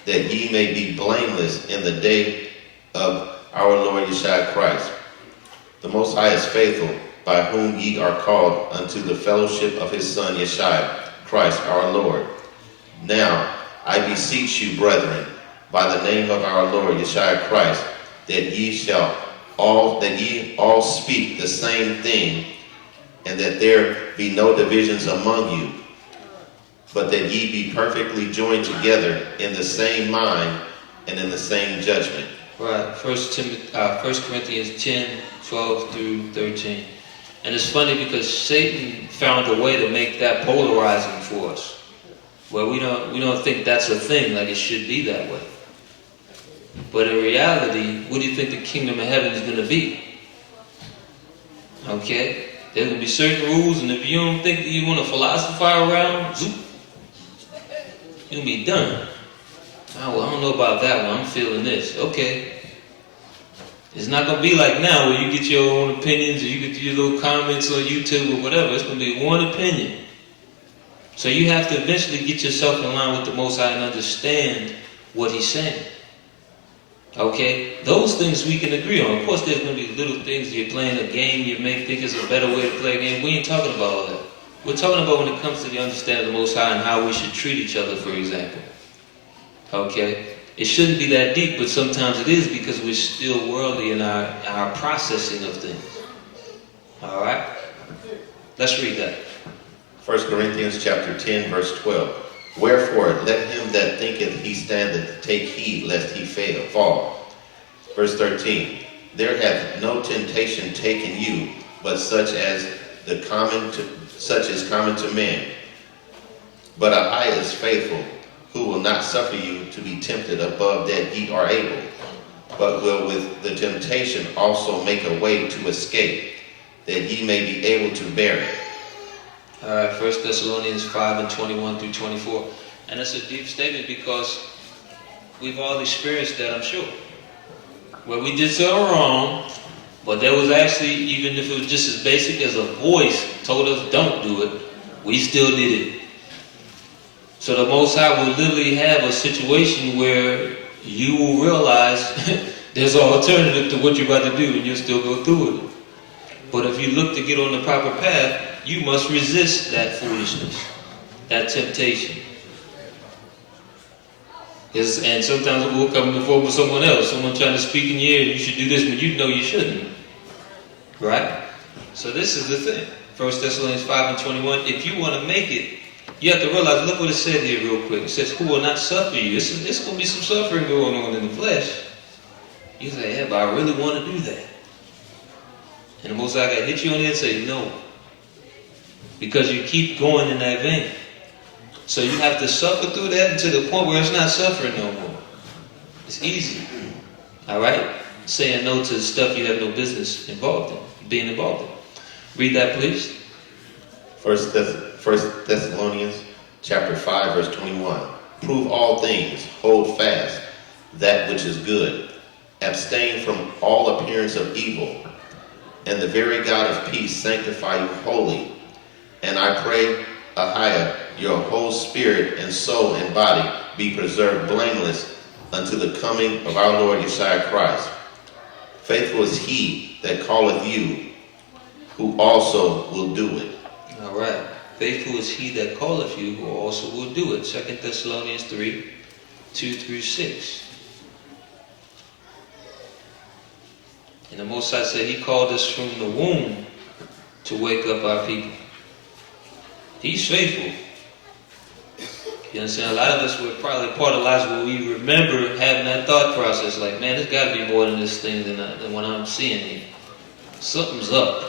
that ye may be blameless in the day of our Lord Yeshua Christ. The Most High is faithful, by whom ye are called unto the fellowship of his Son Yeshua Christ our Lord. Now I beseech you, brethren, by the name of our Lord Yeshua Christ, that ye all speak the same thing, and that there be no divisions among you, but that ye be perfectly joined together in the same mind and in the same judgment. Right, 1 Corinthians 10, 12 through 13. And it's funny because Satan found a way to make that polarizing for us, where we don't think that's a thing, like it should be that way. But in reality, what do you think the kingdom of heaven is going to be? Okay? There's going to be certain rules, and if you don't think that you want to philosophize around, zoop, you'll be done. Oh, well, I don't know about that one. I'm feeling this. Okay. It's not going to be like now where you get your own opinions or you get your little comments on YouTube or whatever. It's going to be one opinion. So you have to eventually get yourself in line with the Most High and understand what He's saying. Okay? Those things we can agree on. Of course, there's going to be little things. You're playing a game, you may think it's a better way to play a game. We ain't talking about all that. We're talking about when it comes to the understanding of the Most High and how we should treat each other, for example. Okay? It shouldn't be that deep, but sometimes it is because we're still worldly in our processing of things. Alright? Let's read that. 1 Corinthians chapter 10, verse 12. Wherefore, let him that thinketh he standeth take heed lest he fall. Verse 13. There hath no temptation taken you, but such is common to men. But I is faithful, who will not suffer you to be tempted above that ye are able, but will with the temptation also make a way to escape, that ye may be able to bear it. All right, 1 Thessalonians 5 and 21 through 24. And it's a deep statement because we've all experienced that, I'm sure. Where we did something wrong, but there was actually, even if it was just as basic as a voice told us don't do it, we still did it. So the Most High will literally have a situation where you will realize there's an alternative to what you're about to do and you'll still go through it. But if you look to get on the proper path, you must resist that foolishness, that temptation. And sometimes it will come before with someone else, someone trying to speak in your ear, you should do this when you know you shouldn't. Right? So this is the thing. 1 Thessalonians 5 and 21, if you want to make it, you have to realize, look what it said here real quick. It says, who will not suffer you? It's going to be some suffering going on in the flesh. You say, yeah, but I really want to do that. And the Most High got to hit you on the head and say, no. Because you keep going in that vein. So you have to suffer through that to the point where it's not suffering no more. It's easy. Alright? Saying no to stuff you have no business being involved in. Read that, please. 1 Thessalonians chapter 5, verse 21. Prove all things, hold fast that which is good. Abstain from all appearance of evil. And the very God of peace sanctify you wholly. And I pray, Ahiah, your whole spirit and soul and body be preserved blameless unto the coming of our Lord Yeshua Christ. Faithful is he that calleth you, who also will do it. All right. Faithful is he that calleth you, who also will do it. 2 Thessalonians 3, 2 through 6. And the Most High said he called us from the womb to wake up our people. He's faithful. You understand? A lot of us were probably part of lives where we remember having that thought process like, man, there's got to be more than this thing than what I'm seeing here. Something's up.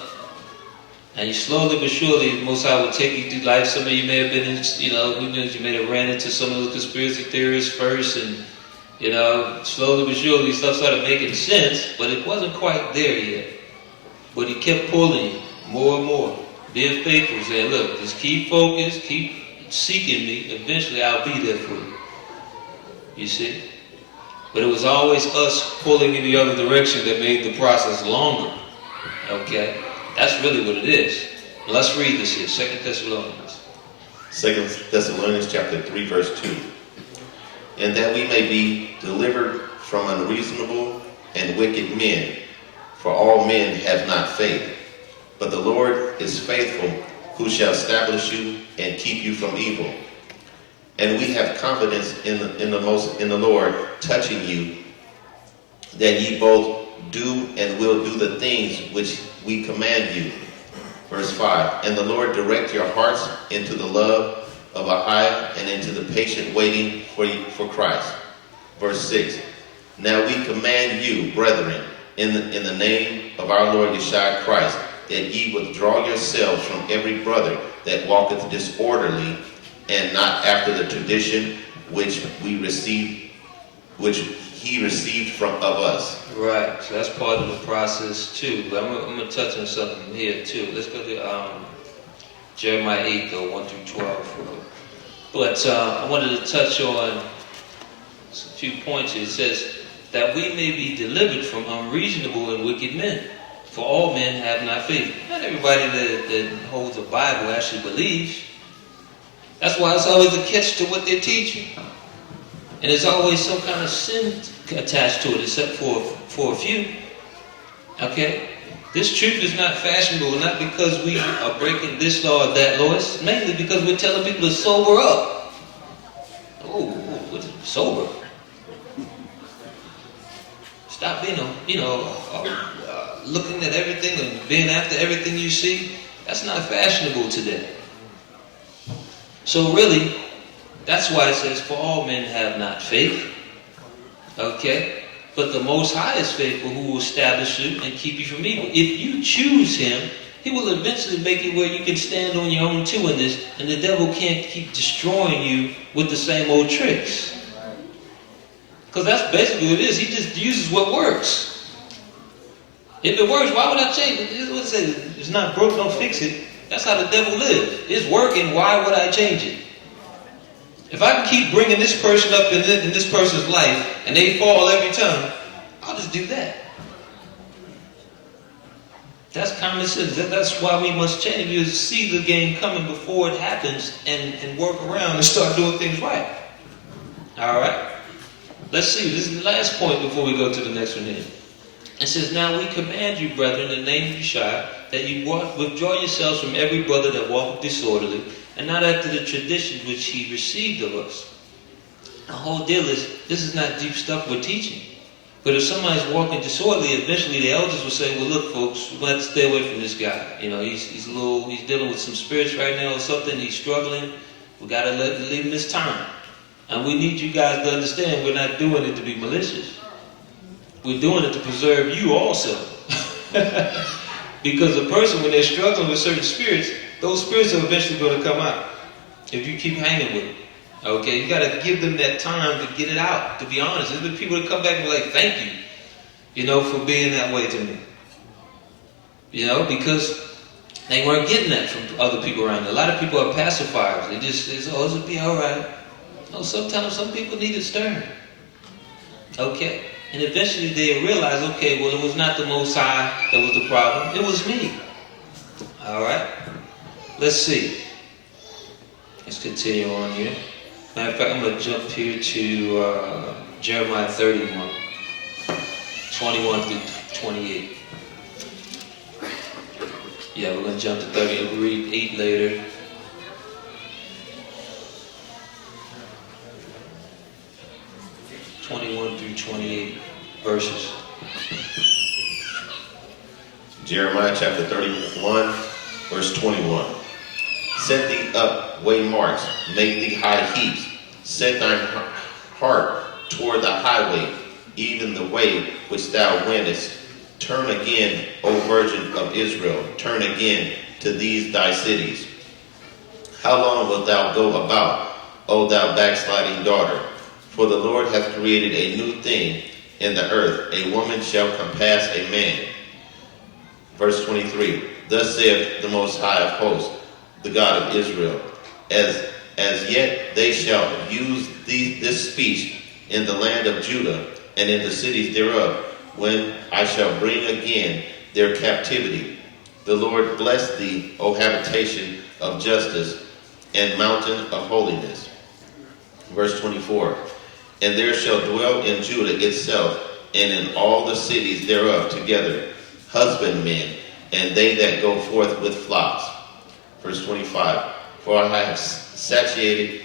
And you slowly but surely, the Most High will take you through life. Some of you may have been in, who knows, you may have ran into some of the conspiracy theorists first, and, slowly but surely stuff started making sense, but it wasn't quite there yet. But he kept pulling you more and more, being faithful, saying, look, just keep focused, keep seeking me, eventually I'll be there for you. You see? But it was always us pulling in the other direction that made the process longer. Okay? That's really what it is. Let's read this here, 2 Thessalonians. 2 Thessalonians chapter 3, verse 2. And that we may be delivered from unreasonable and wicked men, for all men have not faith. But the Lord is faithful, who shall establish you and keep you from evil. And we have confidence in the Lord touching you, that ye both do and will do the things which we command you. Verse 5. And the Lord direct your hearts into the love of Ahiah and into the patient waiting for Christ. Verse 6. Now we command you, brethren, in the name of our Lord Yeshua Christ, that ye withdraw yourselves from every brother that walketh disorderly, and not after the tradition which he received of us. Right, so that's part of the process too. But I'm going to touch on something here too. Let's go to Jeremiah 8, though, 1 through 12. But I wanted to touch on a few points here. It says, that we may be delivered from unreasonable and wicked men. For all men have not faith. Not everybody that holds a Bible actually believes. That's why it's always a catch to what they're teaching. And there's always some kind of sin attached to it, except for a few. Okay? This truth is not fashionable, not because we are breaking this law or that law. It's mainly because we're telling people to sober up. Oh, sober. Stop being, looking at everything and being after everything you see. That's not fashionable today. So really, that's why it says, for all men have not faith. Okay? But the Most High is faithful, who will establish you and keep you from evil. If you choose Him, He will eventually make it where you can stand on your own too in this, and the devil can't keep destroying you with the same old tricks. Because that's basically what it is. He just uses what works. If it works, why would I change it? It's not broke, don't fix it. That's how the devil lives. It's working, why would I change it? If I can keep bringing this person up in this person's life, and they fall every time, I'll just do that. That's common sense. That's why we must change. You see the game coming before it happens, and work around and start doing things right. All right? Let's see. This is the last point before we go to the next one here. It says, now we command you, brethren, in the name of Yeshua, that you withdraw yourselves from every brother that walketh disorderly, and not after the traditions which he received of us. The whole deal is, this is not deep stuff we're teaching. But if somebody's walking disorderly, eventually the elders will say, well, look, folks, we have to stay away from this guy. He's dealing with some spirits right now or something. He's struggling. We got to leave him this time. And we need you guys to understand we're not doing it to be malicious. We're doing it to preserve you also. Because a person, when they're struggling with certain spirits, those spirits are eventually going to come out if you keep hanging with them. Okay, you got to give them that time to get it out, to be honest. There's been people that come back and be like, thank you, for being that way to me. Because they weren't getting that from other people around them. A lot of people are pacifiers. They just say, oh, it'll be all right. No, sometimes some people need it stirred. Okay? And eventually they realize, okay, well, it was not the Most High that was the problem. It was me. All right? Let's see. Let's continue on here. Matter of fact, I'm going to jump here to Jeremiah 31, 21 through 28. Yeah, we're going to jump to 30. We'll read 8 later. Through 28 verses. Jeremiah chapter 31, verse 21. Set thee up waymarks, make thee high heaps, set thine heart toward the highway, even the way which thou wentest. Turn again, O Virgin of Israel, turn again, to these thy cities. How long wilt thou go about, O thou backsliding daughter? For the Lord hath created a new thing in the earth. A woman shall compass a man. Verse 23. Thus saith the Most High of hosts, the God of Israel, as yet they shall use this speech in the land of Judah and in the cities thereof, when I shall bring again their captivity. The Lord bless thee, O habitation of justice and mountain of holiness. Verse 24. And there shall dwell in Judah itself, and in all the cities thereof together, husbandmen, and they that go forth with flocks. Verse 25. For I have satiated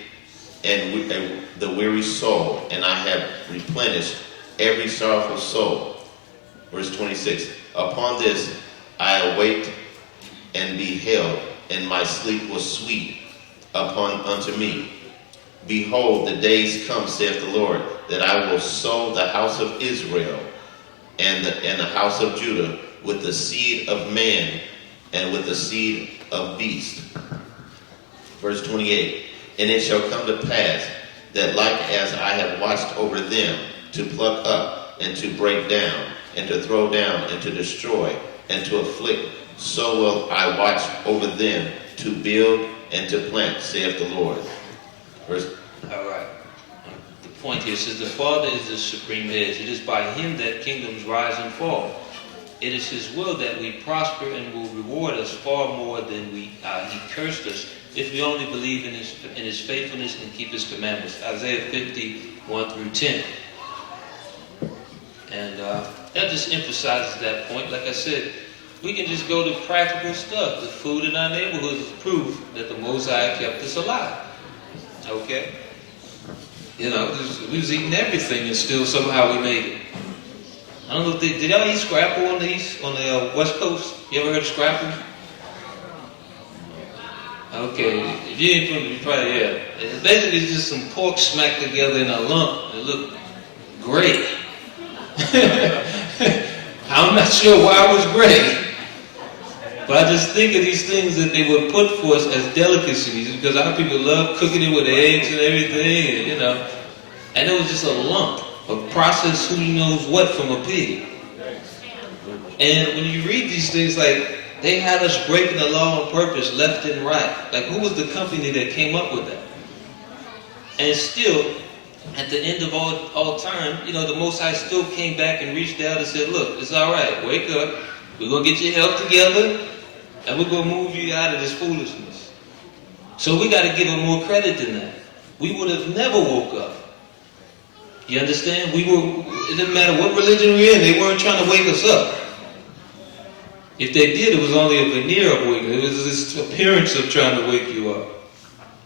the weary soul, and I have replenished every sorrowful soul. Verse 26. Upon this I awaked and beheld, and my sleep was sweet unto me. Behold, the days come, saith the Lord, that I will sow the house of Israel and the house of Judah with the seed of man and with the seed of beast. Verse 28. And it shall come to pass that like as I have watched over them to pluck up and to break down and to throw down and to destroy and to afflict, so will I watch over them to build and to plant, saith the Lord. All right. The point here says the Father is the supreme head. It is by him that kingdoms rise and fall. It is his will that we prosper and will reward us far more than he cursed us if we only believe in his faithfulness and keep his commandments. Isaiah 50, 1 through 10. And that just emphasizes that point. Like I said, we can just go to practical stuff. The food in our neighborhoods is proof that the Most High kept us alive. Okay? You know, we was eating everything and still somehow we made it. I don't know, did y'all eat scrapple on the West Coast? You ever heard of scrapple? Okay, if you ain't from it, you probably, yeah. It's basically just some pork smacked together in a lump. It looked great. I'm not sure why it was great. But I just think of these things that they would put for us as delicacies, because our people love cooking it with eggs and everything, and, you know. And it was just a lump of processed who knows what from a pig. And when you read these things, like, they had us breaking the law on purpose, left and right. Like, who was the company that came up with that? And still, at the end of all time, you know, the Most High still came back and reached out and said, look, it's all right, wake up. We're going to get your health together, and we're going to move you out of this foolishness. So we got to give him more credit than that. We would have never woke up. You understand? It didn't matter what religion we're in, they weren't trying to wake us up. If they did, it was only a veneer of waking. It was this appearance of trying to wake you up.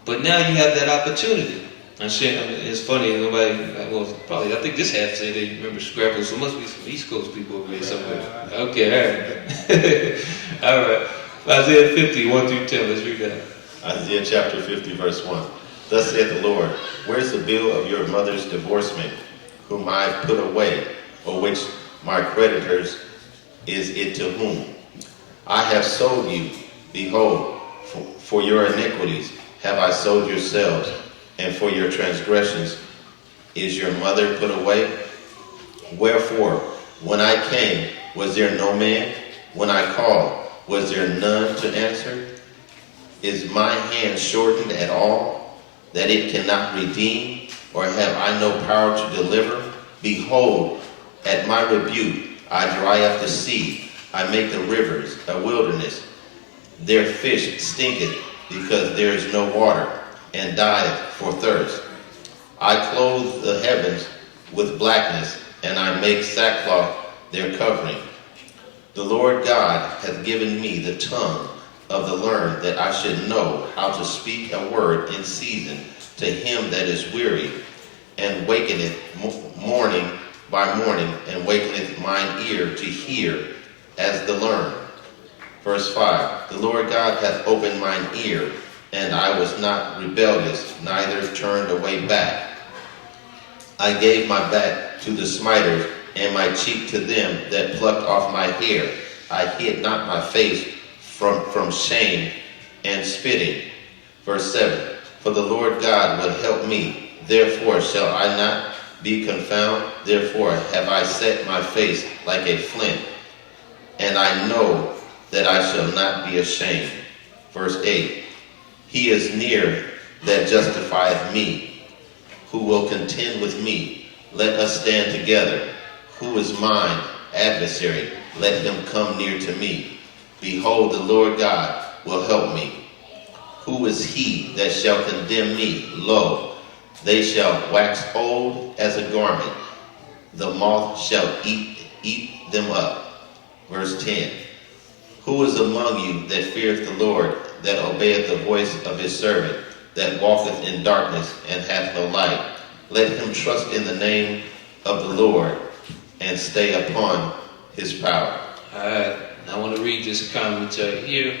But now you have that opportunity. I mean, it's funny, nobody, well, probably, I think this half say they remember Scrabble, so it must be some East Coast people over there somewhere. Okay, all right. All right. Isaiah 50, 1 through 10, let's read that. Isaiah chapter 50, verse 1. Thus saith the Lord, where's the bill of your mother's divorcement, whom I have put away, or which my creditors is it to whom? I have sold you, behold, for your iniquities have I sold yourselves, and for your transgressions is your mother put away? Wherefore, when I came, was there no man? When I called, was there none to answer? Is my hand shortened at all, that it cannot redeem, or have I no power to deliver? Behold, at my rebuke I dry up the sea, I make the rivers a wilderness. Their fish stinketh, because there is no water, and dieth for thirst. I clothe the heavens with blackness, and I make sackcloth their covering. The Lord God hath given me the tongue of the learned, that I should know how to speak a word in season to him that is weary, and wakeneth morning by morning, and wakeneth mine ear to hear as the learned. Verse 5, the Lord God hath opened mine ear, and I was not rebellious, neither turned away back. I gave my back to the smiters, and my cheek to them that plucked off my hair. I hid not my face from shame and spitting. Verse 7, for the Lord God will help me, therefore shall I not be confounded, therefore have I set my face like a flint, and I know that I shall not be ashamed. Verse 8, he is near that justifieth me, who will contend with me. Let us stand together. Who is mine adversary? Let him come near to me. Behold, the Lord God will help me. Who is he that shall condemn me? Lo, they shall wax old as a garment. The moth shall eat them up. Verse 10. Who is among you that feareth the Lord, that obeyeth the voice of his servant, that walketh in darkness and hath no light? Let him trust in the name of the Lord and stay upon his power. All right, I want to read this commentary here.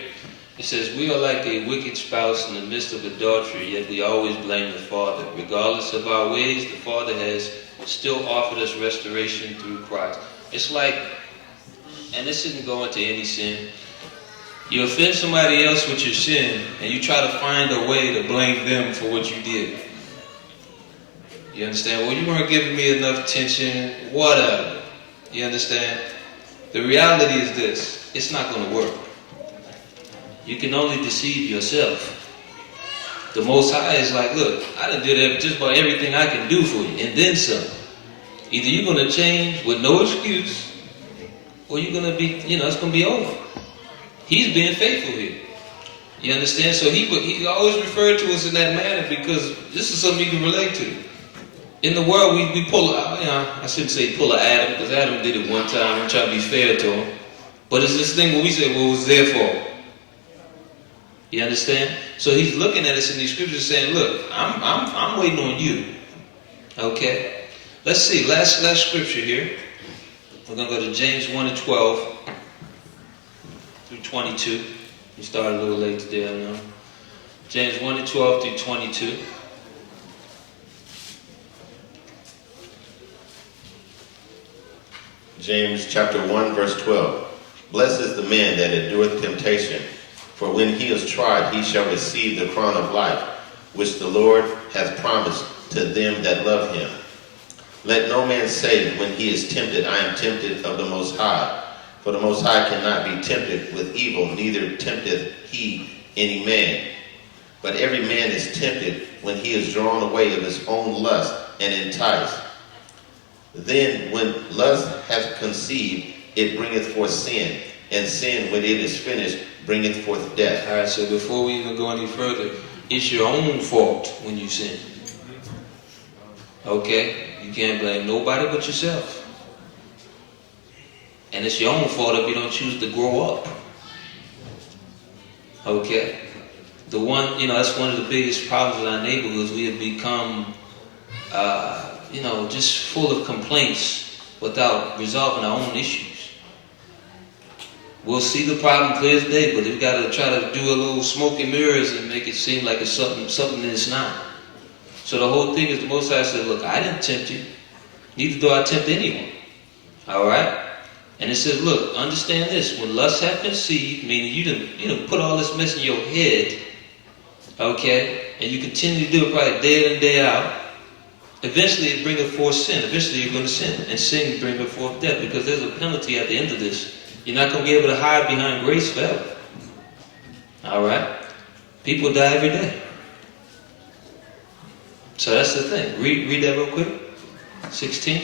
It says, we are like a wicked spouse in the midst of adultery, yet we always blame the Father. Regardless of our ways, the Father has still offered us restoration through Christ. It's like, and this isn't going to any sin, you offend somebody else with your sin, and you try to find a way to blame them for what you did. You understand? Well, you weren't giving me enough attention, whatever. You understand? The reality is this, it's not going to work. You can only deceive yourself. The Most High is like, look, I done did just about everything I can do for you, and then some. Either you're going to change with no excuse, or you're going to be, it's going to be over. He's being faithful here. You understand? So he always referred to us in that manner because this is something you can relate to. In the world, we pull, I shouldn't say pull a Adam, because Adam did it one time and try to be fair to him. But it's this thing where we say, well, it was their fault. You understand? So he's looking at us in these scriptures saying, look, I'm waiting on you. Okay? Let's see, last scripture here. We're going to go to James 1:12 through 22. We started a little late today, I know. James 1:12 through 22. James chapter 1, verse 12. Blessed is the man that endureth temptation, for when he is tried, he shall receive the crown of life, which the Lord hath promised to them that love him. Let no man say when he is tempted, I am tempted of the Most High. For the Most High cannot be tempted with evil, neither tempteth he any man. But every man is tempted when he is drawn away of his own lust and enticed. Then when lust hath conceived, it bringeth forth sin, and sin, when it is finished, bringeth forth death. All right, so before we even go any further, it's your own fault when you sin. Okay? You can't blame nobody but yourself. And it's your own fault if you don't choose to grow up. Okay? That's one of the biggest problems in our neighborhoods. We have become, just full of complaints without resolving our own issues. We'll see the problem clear as day, but we've got to try to do a little smoke and mirrors and make it seem like it's something that it's not. So the whole thing is the Most High said, look, I didn't tempt you, neither do I tempt anyone. All right? And it says, look, understand this. When lust hath conceived, meaning you done put all this mess in your head, okay, and you continue to do it right day in and day out, eventually it bringeth forth sin. Eventually you're going to sin. And sin bringeth forth death, because there's a penalty at the end of this. You're not going to be able to hide behind grace forever. All right? People die every day. So that's the thing. Read that real quick. 16.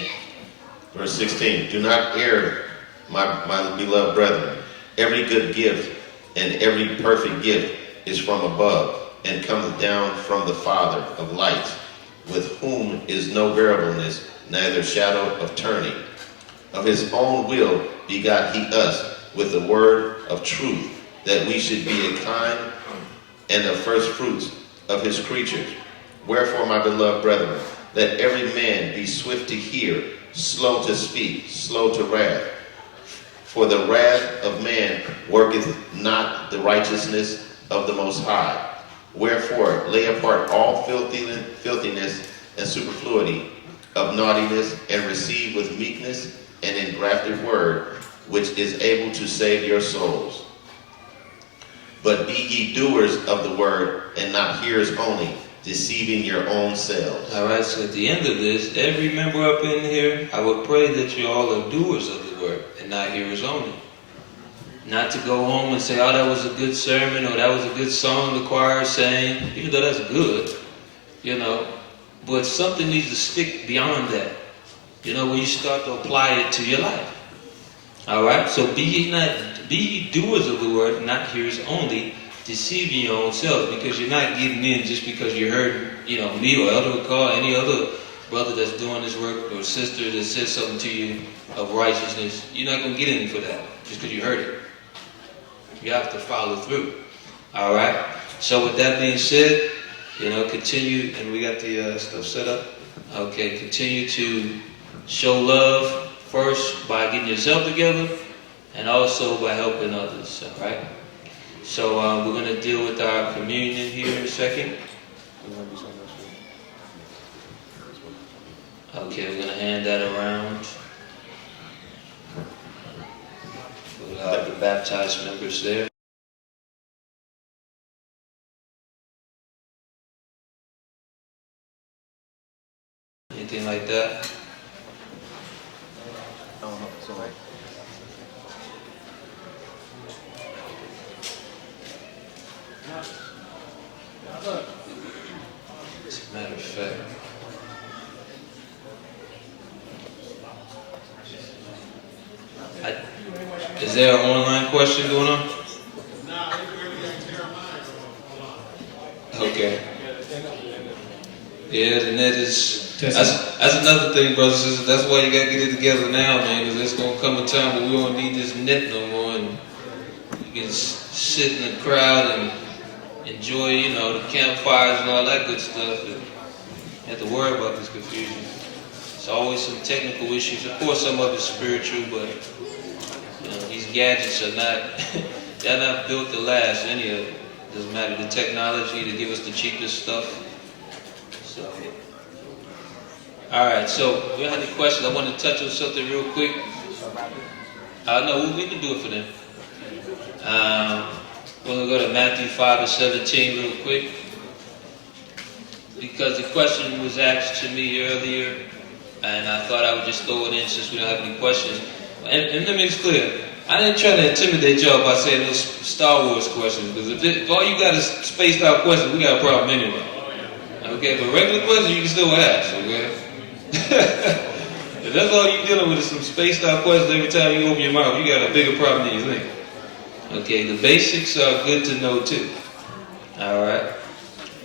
Verse 16. Do not err, my beloved brethren. Every good gift and every perfect gift is from above, and cometh down from the Father of lights, with whom is no variableness, neither shadow of turning. Of his own will begot he us with the word of truth, that we should be a kind and the first fruits of his creatures. Wherefore, my beloved brethren, let every man be swift to hear, slow to speak, slow to wrath. For the wrath of man worketh not the righteousness of the Most High. Wherefore, lay apart all filthiness and superfluity of naughtiness, and receive with meekness an engrafted word, which is able to save your souls. But be ye doers of the word, and not hearers only, deceiving your own selves. All right, so at the end of this, every member up in here, I would pray that you all are doers of the word and not hearers only. Not to go home and say, oh, that was a good sermon, or that was a good song the choir sang, even though that's good, you know. But something needs to stick beyond that, you know, when you start to apply it to your life. All right, so be ye doers of the word, not hearers only, deceiving your own selves, because you're not getting in just because you heard, you know, me or Elder McCall, any other brother that's doing this work, or sister that says something to you of righteousness. You're not going to get in for that just because you heard it. You have to follow through. All right. So with that being said, you know, continue, and we got the stuff set up. Okay, continue to show love first by getting yourself together, and also by helping others. All right. So we're going to deal with our communion here in a second. Okay, we're going to hand that around. We'll have the baptized members there. Anything like that? As a matter of fact, is there an online question going on? Okay. Yeah, and that's another thing, brothers and sisters. That's why you gotta get it together now, man, because there's gonna come a time where we don't need this net no more, and you can sit in the crowd and enjoy, you know, the campfires and all that good stuff, and you have to worry about this confusion. There's always some technical issues. Of course, some of it's spiritual, but you know, these gadgets are not, they're not built to last, any of it. Doesn't matter the technology to give us the cheapest stuff. So, all right, so if you have any questions, I want to touch on something real quick. No, we can do it for them. We're going to go to Matthew 5:17 real quick, because the question was asked to me earlier, and I thought I would just throw it in since we don't have any questions. And let me be clear, I didn't try to intimidate y'all by saying those Star Wars questions, because if all you got is spaced out questions, we got a problem anyway. Okay, but regular questions you can still ask, okay? If that's all you're dealing with is some spaced out questions every time you open your mouth, you got a bigger problem than you think. Okay, the basics are good to know too. Alright?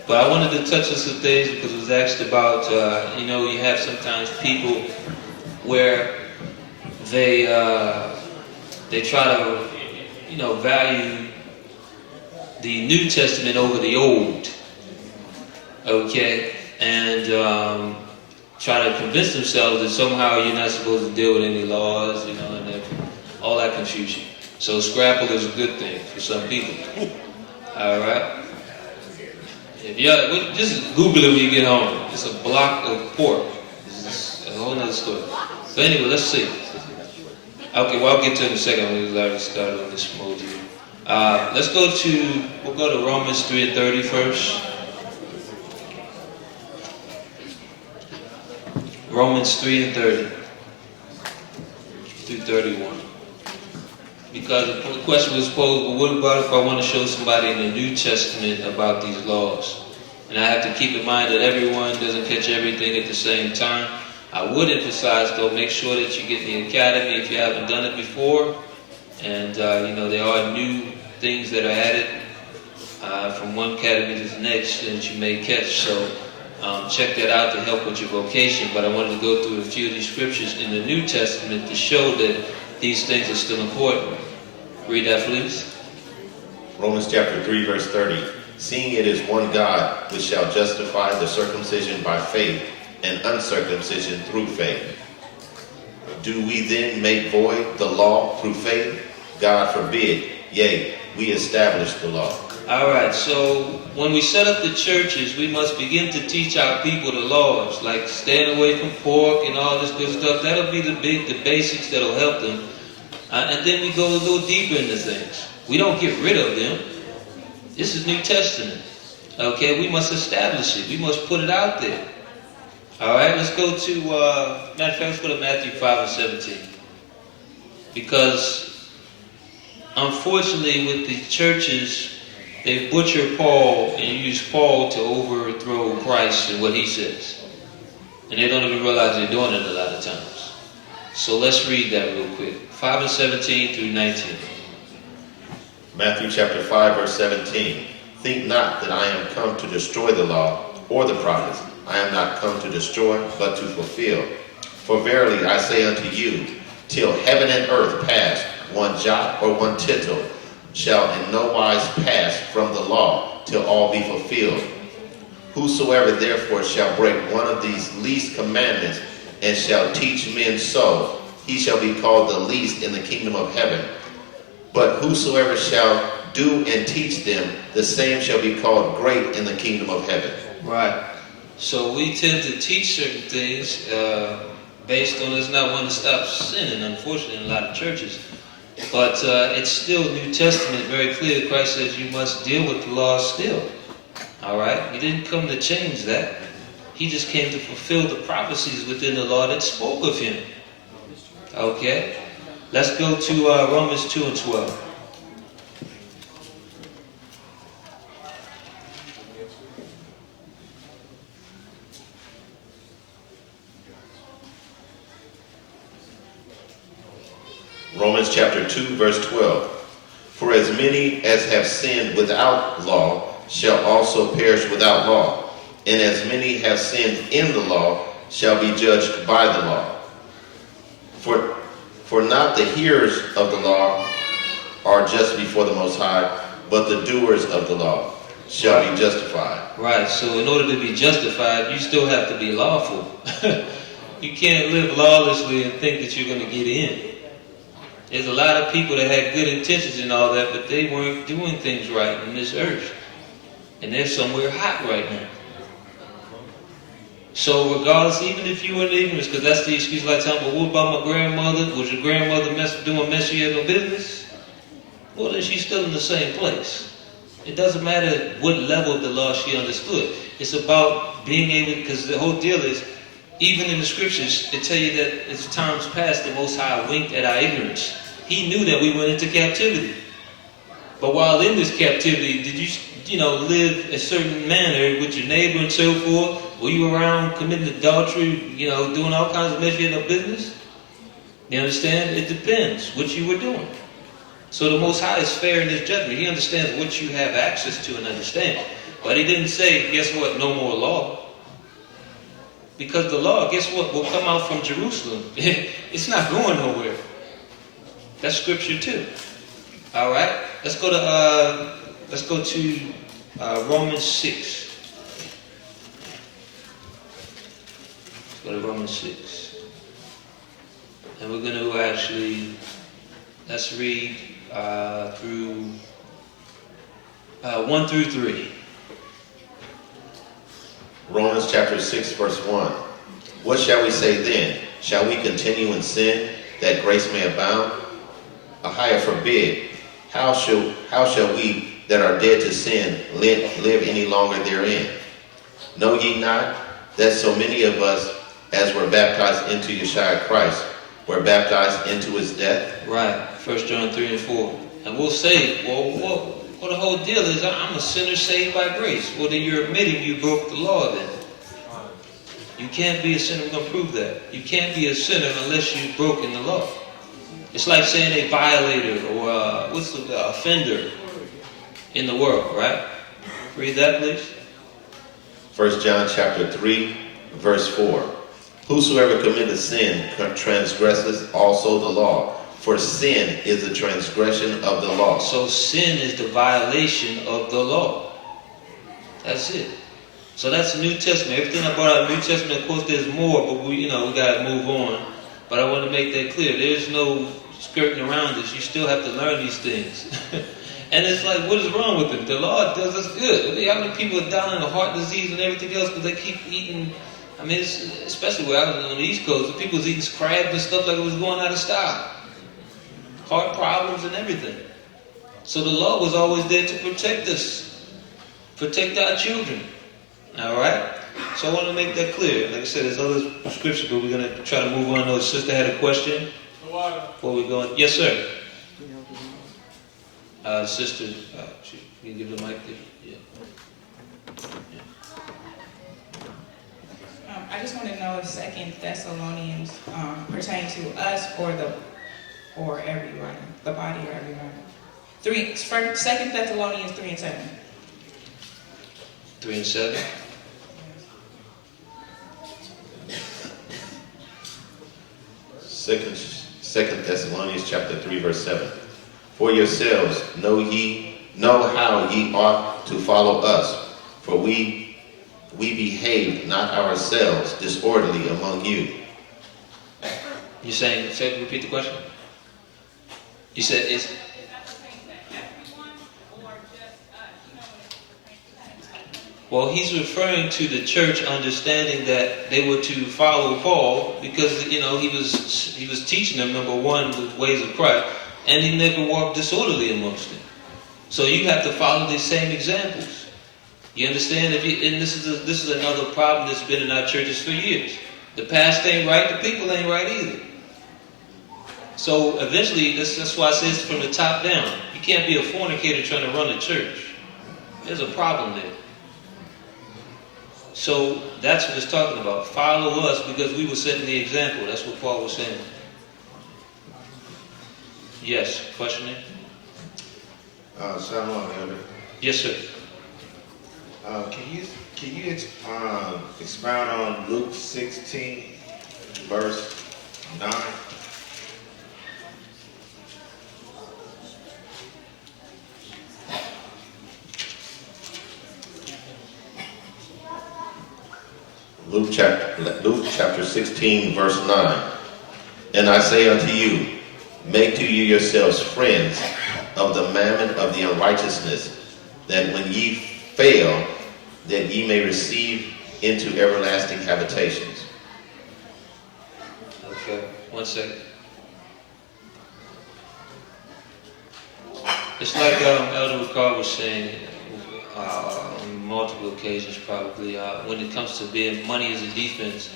But I wanted to touch on some things because it was asked about, you know, you have sometimes people where they try to, you know, value the New Testament over the Old. Okay? And try to convince themselves that somehow you're not supposed to deal with any laws, you know, and all that confusion. So scrapple is a good thing for some people. All right. If you just Google it when you get home. It's a block of pork. It's a whole nother story. But anyway, let's see. Okay, well I'll get to it in a second. We've already started on this mode here. We'll go to Romans 3:30 first. Romans 3:30 through 31. Because the question was posed, well, what about if I want to show somebody in the New Testament about these laws? And I have to keep in mind that everyone doesn't catch everything at the same time. I would emphasize, though, make sure that you get the academy if you haven't done it before. And, you know, there are new things that are added from one academy to the next that you may catch. So check that out to help with your vocation. But I wanted to go through a few of these scriptures in the New Testament to show that these things are still important. Read that, please. Romans chapter 3, verse 30. Seeing it is one God, which shall justify the circumcision by faith and uncircumcision through faith. Do we then make void the law through faith? God forbid. Yea, we establish the law. All right, so when we set up the churches, we must begin to teach our people the laws, like staying away from pork and all this good stuff. That'll be the basics that'll help them. And then we go a little deeper into things. We don't get rid of them. This is New Testament. Okay, we must establish it. We must put it out there. All right, let's go to, matter of fact, let's go to Matthew 5 and 17. Because, unfortunately, with the churches, they butcher Paul and use Paul to overthrow Christ and what he says. And they don't even realize they're doing it a lot of times. So let's read that real quick. 5 and 17 through 19. Matthew chapter 5, verse 17. Think not that I am come to destroy the law or the prophets. I am not come to destroy, but to fulfill. For verily I say unto you, till heaven and earth pass, one jot or one tittle shall in no wise pass from the law, till all be fulfilled. Whosoever therefore shall break one of these least commandments, and shall teach men so, he shall be called the least in the kingdom of heaven. But whosoever shall do and teach them, the same shall be called great in the kingdom of heaven. Right. So we tend to teach certain things based on us not wanting to stop sinning, unfortunately, in a lot of churches. But it's still New Testament, very clear. Christ says you must deal with the law still. All right? He didn't come to change that. He just came to fulfill the prophecies within the law that spoke of him. Okay? Let's go to Romans 2 and 12. Romans chapter 2, verse 12. For as many as have sinned without law shall also perish without law, and as many have sinned in the law shall be judged by the law. For not the hearers of the law are just before the Most High, but the doers of the law shall be justified. Right, so in order to be justified, you still have to be lawful. You can't live lawlessly and think that you're going to get in. There's a lot of people that had good intentions and all that, but they weren't doing things right in this earth. And they're somewhere hot right now. So regardless, even if you were in ignorance, because that's the excuse like time, but what about my grandmother? Was your grandmother doing mess she had no business? Well, then she's still in the same place. It doesn't matter what level of the law she understood. It's about being able, because the whole deal is, even in the scriptures, they tell you that it's times past the Most High winked at our ignorance. He knew that we went into captivity. But while in this captivity, did you live a certain manner with your neighbor and so forth? Were you around committing adultery, doing all kinds of mess you had no business? You understand? It depends what you were doing. So the Most High is fair in his judgment. He understands what you have access to and understand. But he didn't say, guess what, no more law. Because the law, guess what, will come out from Jerusalem. It's not going nowhere. That's scripture too. All right, let's go to Romans 6. Let's go to Romans 6, and we're going to let's read through 1 through 3. Romans chapter 6, verse 1. What shall we say then? Shall we continue in sin, that grace may abound? Ahia forbid. How shall we that are dead to sin live any longer therein? Know ye not that so many of us as were baptized into Yeshua Christ were baptized into his death? Right, 1 John 3 and 4. And we'll say, well, the whole deal is I'm a sinner saved by grace. Well, then you're admitting you broke the law then. You can't be a sinner. We're going to prove that. You can't be a sinner unless you've broken the law. It's like saying a violator or offender in the world, right? Read that, please. 1 John chapter 3, verse 4. Whosoever committeth sin transgresseth also the law, for sin is the transgression of the law. So sin is the violation of the law. That's it. So that's the New Testament. Everything I brought out of the New Testament, of course, there's more, but we got to move on. But I want to make that clear. There's no skirting around this. You still have to learn these things. And it's like, what is wrong with it? The law does us good. How many people are down in the heart disease and everything else because they keep eating? I mean, especially where I was on the East Coast, the people was eating crabs and stuff like it was going out of style. Heart problems and everything. So the law was always there to protect us, protect our children. All right? So I want to make that clear. Like I said, there's other scriptures, but we're going to try to move on. The sister had a question before we go on. Yes, sir. Sister, you can give the mic there. Yeah. I just want to know if 2 Thessalonians pertain to us or everyone, the body or everyone. 2 Thessalonians 3 and 7. 3 and 7. Second Thessalonians chapter 3 verse 7. For yourselves know how ye ought to follow us, for we behaved not ourselves disorderly among you. You saying? Repeat the question. You said it's. Well, he's referring to the church understanding that they were to follow Paul because he was teaching them, number one, the ways of Christ, and he never walked disorderly amongst them. So you have to follow these same examples. You understand? And this is another problem that's been in our churches for years. The past ain't right, the people ain't right either. So eventually, that's why I say it's from the top down. You can't be a fornicator trying to run a church. There's a problem there. So that's what it's talking about. Follow us because we were setting the example. That's what Paul was saying. Yes, questioning? Shalom, Elder. Yes, sir. Can you expound on Luke 16, verse 9? Luke chapter 16 verse 9. And I say unto you, make to you yourselves friends of the mammon of the unrighteousness, that when ye fail, that ye may receive into everlasting habitations. Okay, 1 second. It's like Elder Ricard was saying on multiple occasions probably, when it comes to being money as a defense,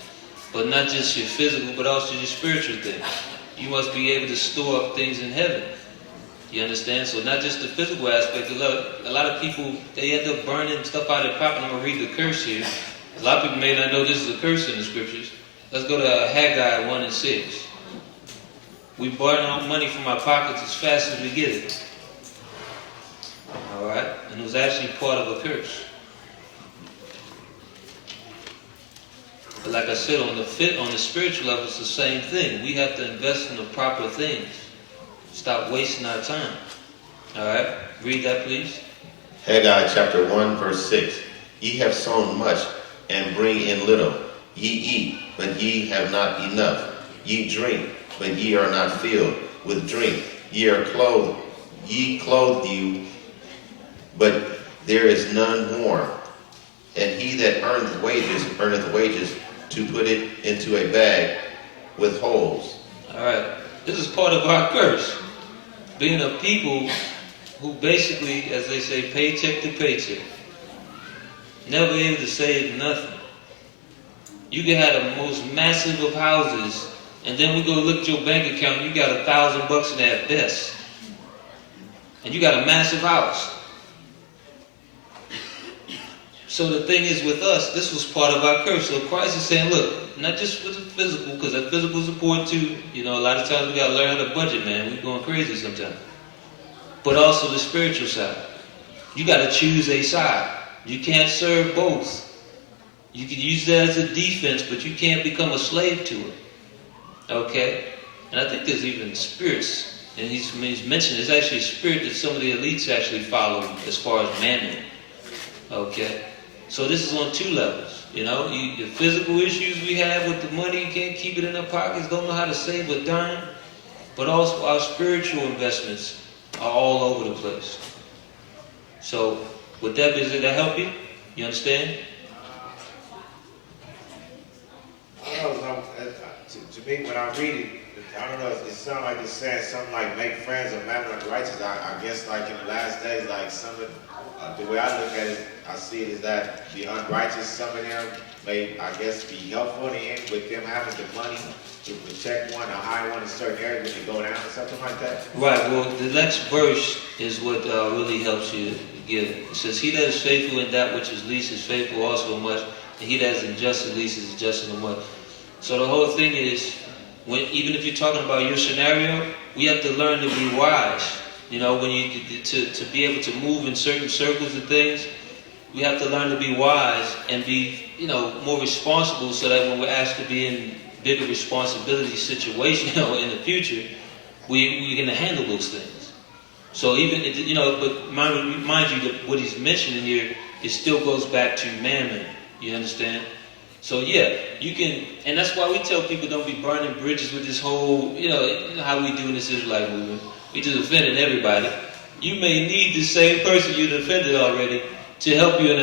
but not just your physical, but also your spiritual things. You must be able to store up things in heaven. You understand? So not just the physical aspect. A lot of people, they end up burning stuff out of their pocket. I'm going to read the curse here. A lot of people may not know this is a curse in the scriptures. Let's go to Haggai 1 and 6. We burn out money from our pockets as fast as we get it. All right? And it was actually part of a curse. But like I said, on the spiritual level, it's the same thing. We have to invest in the proper things. Stop wasting our time. All right? Read that, please. Haggai chapter 1 verse 6. Ye have sown much and bring in little. Ye eat, but ye have not enough. Ye drink, but ye are not filled with drink. Ye are clothed. Ye clothe you, but there is none warm. And he that earneth wages to put it into a bag with holes. All right. This is part of our curse. Being a people who basically, as they say, paycheck to paycheck. Never able to save nothing. You can have the most massive of houses, and then we go look at your bank account, you got $1,000 in that best. And you got a massive house. So the thing is with us, this was part of our curse. So Christ is saying, look, not just for the physical, because that physical is important too. You know, a lot of times we got to learn how to budget, man. We're going crazy sometimes. But also the spiritual side. You got to choose a side. You can't serve both. You can use that as a defense, but you can't become a slave to it. Okay? And I think there's even spirits. And he's mentioned there's actually a spirit that some of the elites actually follow as far as mammon. Okay? So this is on two levels. You know, the physical issues we have with the money, you can't keep it in our pockets, don't know how to save a dime. But also our spiritual investments are all over the place. So, with that, does that help you? You understand? To me, when I read it, I don't know, it sounds like it's saying something like make friends of man of righteous. I guess like in the last days, like some of the way I look at it, I see it is that the unrighteous, some of them may, I guess, be helpful in the end with them having the money to protect one or hire one in certain areas when they go down or something like that. Right, well, the next verse is what really helps you get it. It says, he that is faithful in that which is least is faithful also in much, and he that is unjust in least is just in much. So the whole thing is, even if you're talking about your scenario, we have to learn to be wise. You know, when you to be able to move in certain circles and things, we have to learn to be wise and be, you know, more responsible, so that when we're asked to be in bigger responsibility situations, you know, in the future, we're going to handle those things. So even, you know, but mind you, that what he's mentioning here, it still goes back to mammon. You understand? So yeah, you can, and that's why we tell people don't be burning bridges with this whole, you know how we do in this Israelite movement. We just offending everybody. You may need the same person you've offended already to help you in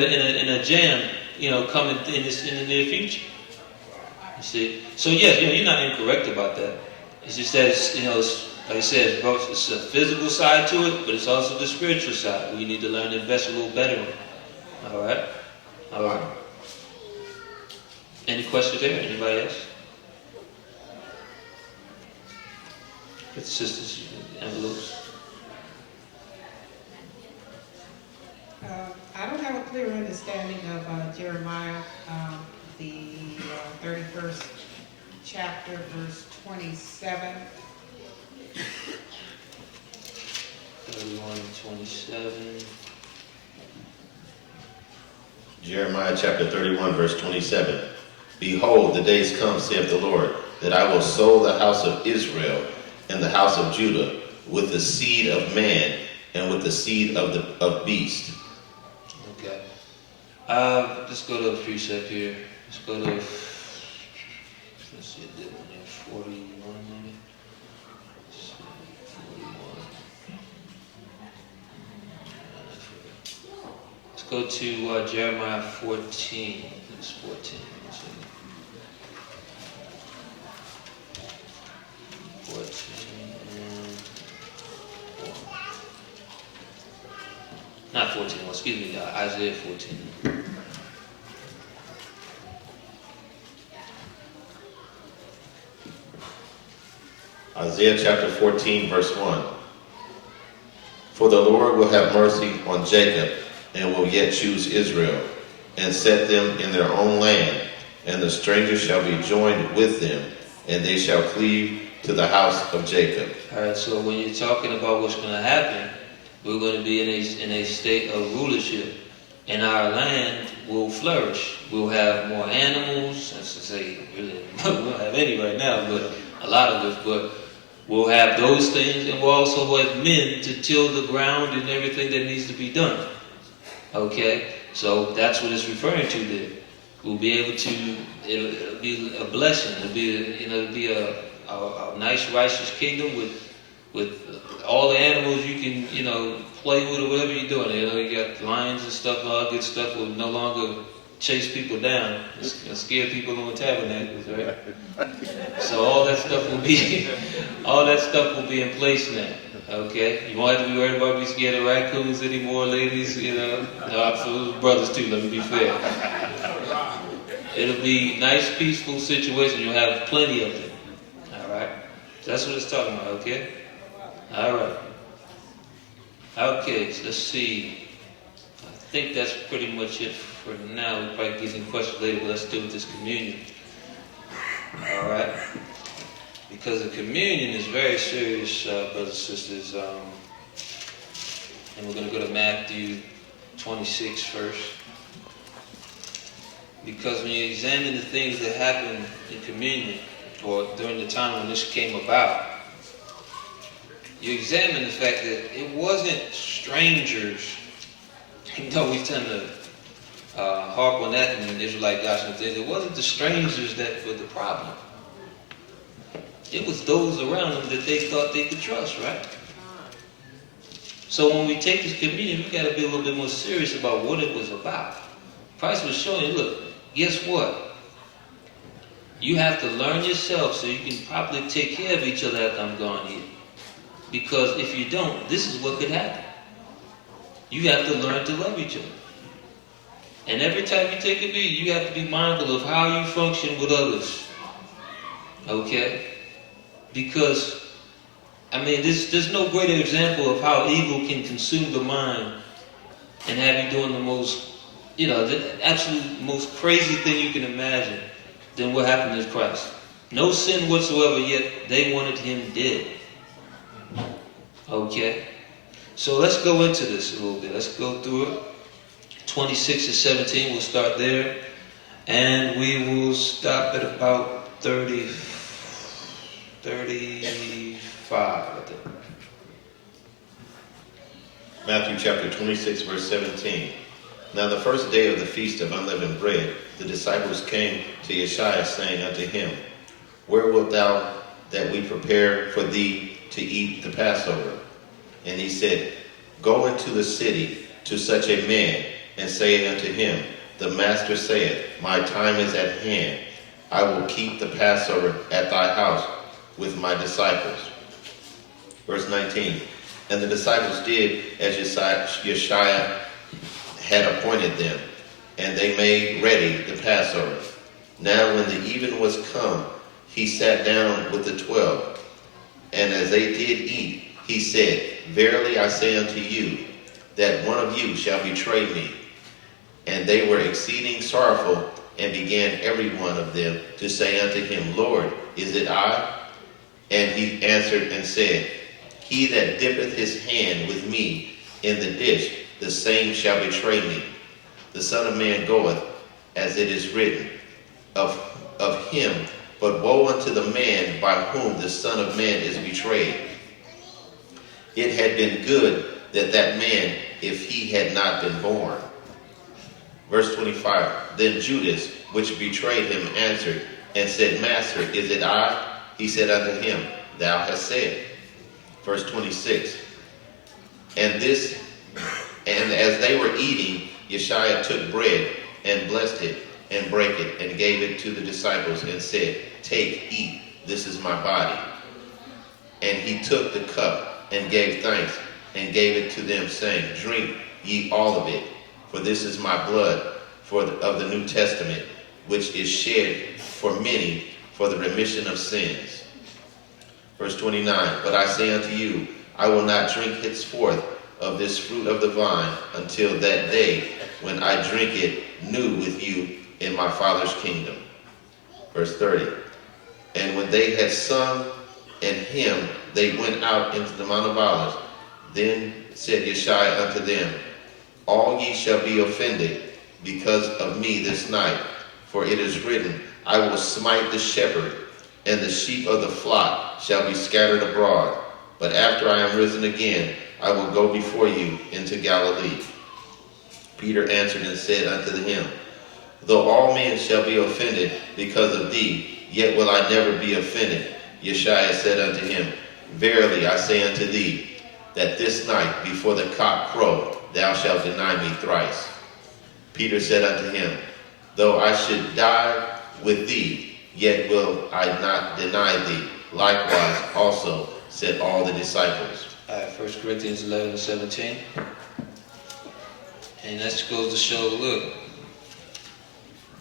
a jam, you know, coming in the near future. You see? So yes, you know, you're not incorrect about that. It's just that it's, you know, it's, like I said, it's a physical side to it, but it's also the spiritual side. We need to learn to invest a little better in it. All right? All right. Any questions there? Anybody else? With sisters, envelopes. I don't have a clear understanding of Jeremiah, the 31st chapter, verse 27. 31 and 27. Jeremiah chapter 31, verse 27. Behold, the days come, saith the Lord, that I will sow the house of Israel and the house of Judah with the seed of man and with the seed of beast. Okay. Let's go to a precept here. Let's go to, let's see, I did one there, 41 maybe. Let's see, 41. Let's go to Jeremiah 14. It's 14. Let's see. 14 and 4. Not 14, excuse me, Isaiah 14. Isaiah chapter 14, verse 1. For the Lord will have mercy on Jacob, and will yet choose Israel, and set them in their own land, and the stranger shall be joined with them, and they shall cleave to the house of Jacob. All right, so when you're talking about what's going to happen, we're going to be in a state of rulership, and our land will flourish. We'll have more animals, as to say, really, we don't have any right now, but a lot of us, but we'll have those things, and we'll also have men to till the ground and everything that needs to be done. Okay? So that's what it's referring to there. We'll be able to, it'll be a blessing. It'll be a nice righteous kingdom with all the animals you can, you know, play with or whatever you're doing. You know, you got lions and stuff, and all that good stuff will no longer chase people down and scare people in the tabernacles, right? So all that stuff will be in place now. Okay? You won't have to be worried about being scared of raccoons anymore, ladies, you know. No, for brothers too, let me be fair. It'll be nice, peaceful situation. You'll have plenty of them. Alright? That's what it's talking about, okay? Alright. Okay, so let's see. I think that's pretty much it for now. We'll probably get some questions later, but let's deal with this communion. Alright? Because the communion is very serious, brothers and sisters. And we're going to go to Matthew 26 first. Because when you examine the things that happened in communion, or during the time when this came about, you examine the fact that it wasn't strangers. You know, we tend to harp on that in Israelite gospel things. It wasn't the strangers that were the problem. It was those around them that they thought they could trust, right? So when we take this communion, we got to be a little bit more serious about what it was about. Christ was showing you, look, guess what? You have to learn yourself so you can properly take care of each other after I'm gone here. Because if you don't, this is what could happen. You have to learn to love each other. And every time you take a beat, you have to be mindful of how you function with others. Okay? Because, I mean, there's no greater example of how evil can consume the mind and have you doing the most, the absolute most crazy thing you can imagine than what happened to Christ. No sin whatsoever, yet they wanted him dead. Okay? So let's go into this a little bit. Let's go through it. 26 to 17, we'll start there. And we will stop at about 35, I think. Matthew chapter 26, verse 17. Now the first day of the feast of unleavened bread, the disciples came to Yeshua, saying unto him, Where wilt thou that we prepare for thee to eat the Passover? And he said, Go into the city to such a man, and say unto him, The Master saith, My time is at hand. I will keep the Passover at thy house with my disciples. Verse 19. And the disciples did as Yeshua had appointed them, and they made ready the Passover. Now when the even was come, he sat down with the 12. And as they did eat, he said, Verily I say unto you, that one of you shall betray me. And they were exceeding sorrowful, and began every one of them to say unto him, Lord, is it I? And he answered and said, He that dippeth his hand with me in the dish, the same shall betray me. The Son of Man goeth, as it is written of him. But woe unto the man by whom the Son of Man is betrayed. It had been good that that man, if he had not been born. Verse 25. Then Judas, which betrayed him, answered and said, Master, is it I? He said unto him, Thou hast said. Verse 26. And as they were eating, Yeshua took bread and blessed it and brake it and gave it to the disciples and said, Take, eat, this is my body. And he took the cup and gave thanks and gave it to them, saying, Drink ye all of it, for this is my blood of the New Testament, which is shed for many for the remission of sins. Verse 29, But I say unto you, I will not drink henceforth of this fruit of the vine until that day when I drink it new with you in my Father's kingdom. Verse 30, And when they had sung an hymn, they went out into the Mount of Olives. Then said Yeshua unto them, All ye shall be offended because of me this night, for it is written, I will smite the shepherd, and the sheep of the flock shall be scattered abroad. But after I am risen again, I will go before you into Galilee. Peter answered and said unto him, Though all men shall be offended because of thee, yet will I never be offended. Yeshua said unto him, Verily I say unto thee, that this night before the cock crow, thou shalt deny me thrice. Peter said unto him, Though I should die with thee, yet will I not deny thee. Likewise also said all the disciples. 1 Corinthians 11 and 17. And that goes to show, look,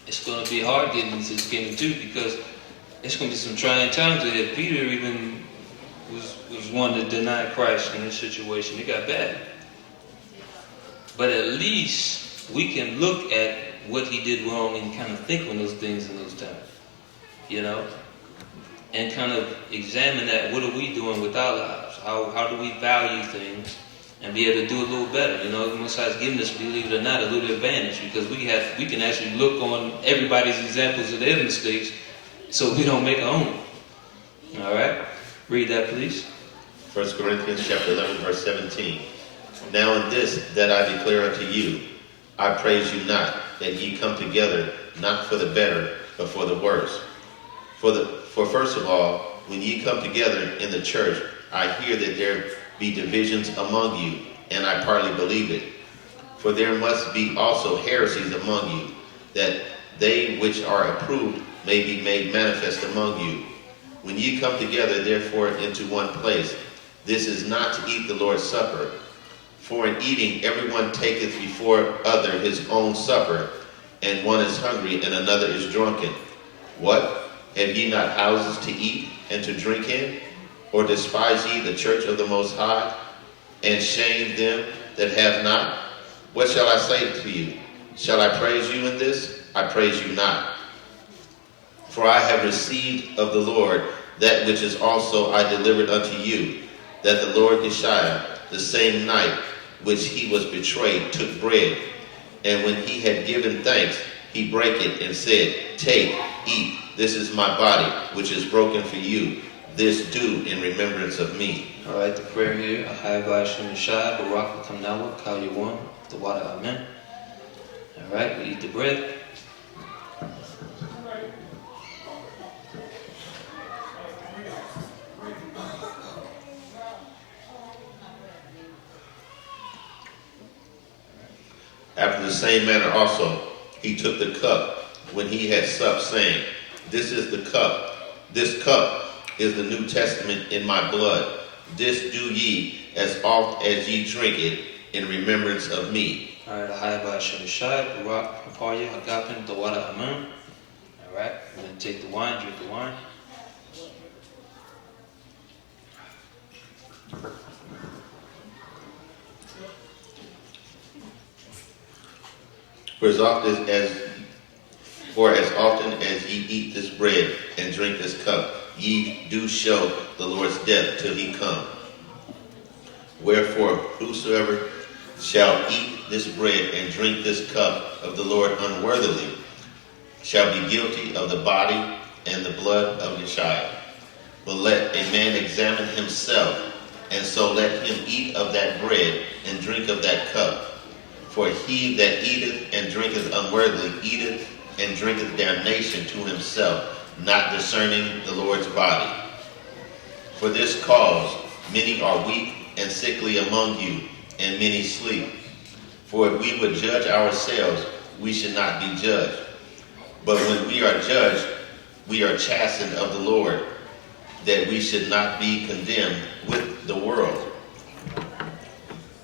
it's going to be hard getting into this kingdom too, because it's going to be some trying times ahead. Peter even was one to deny Christ in this situation. It got bad. But at least we can look at what he did wrong and kind of think on those things in those times, and kind of examine that. What are we doing with our lives? How do we value things and be able to do a little better? The Most High has given us, believe it or not, a little advantage, because we can actually look on everybody's examples of their mistakes, so we don't make our own. All right, read that, please. 1 Corinthians chapter 11, verse 17. Now in this that I declare unto you, I praise you not, that ye come together, not for the better, but for the worse. For first of all, when ye come together in the church, I hear that there be divisions among you, and I partly believe it. For there must be also heresies among you, that they which are approved may be made manifest among you. When ye come together, therefore, into one place, this is not to eat the Lord's Supper. For in eating, everyone taketh before other his own supper, and one is hungry, and another is drunken. What? Have ye not houses to eat and to drink in? Or despise ye the church of the Most High, and shame them that have not? What shall I say to you? Shall I praise you in this? I praise you not. For I have received of the Lord that which is also I delivered unto you, that the Lord Gocc, the same night which he was betrayed, took bread, and when he had given thanks, he brake it and said, Take, eat, this is my body, which is broken for you. This do in remembrance of me. All right, the prayer here. Ahai Shem Shai, Barak Kamnawa, Kal Yawan, the water, amen. All right, we eat the bread. After the same manner also, he took the cup when he had supped, saying, This is the cup. This cup is the New Testament in my blood. This do ye as oft as ye drink it in remembrance of me. All right, Ahai Shem Shai, Barak Paparya, Hagapin, the water, amen. All right, we're going to take the wine, drink the wine. For as often as ye eat this bread and drink this cup, ye do show the Lord's death till he come. Wherefore, whosoever shall eat this bread and drink this cup of the Lord unworthily shall be guilty of the body and the blood of Gocc. But let a man examine himself, and so let him eat of that bread and drink of that cup. For he that eateth and drinketh unworthily eateth and drinketh damnation to himself, not discerning the Lord's body. For this cause many are weak and sickly among you, and many sleep. For if we would judge ourselves, we should not be judged. But when we are judged, we are chastened of the Lord, that we should not be condemned with the world.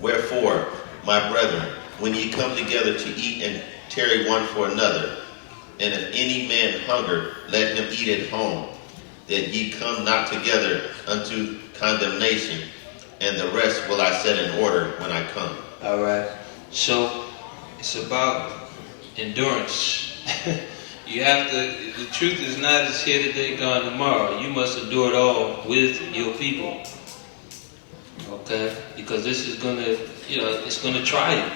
Wherefore, my brethren, when ye come together to eat and tarry one for another, and if any man hunger, let him eat at home, that ye come not together unto condemnation, and the rest will I set in order when I come. All right, so it's about endurance. You have to, the truth is not as here today, gone tomorrow. You must endure it all with your people. Okay? Because this is going to, it's going to try you.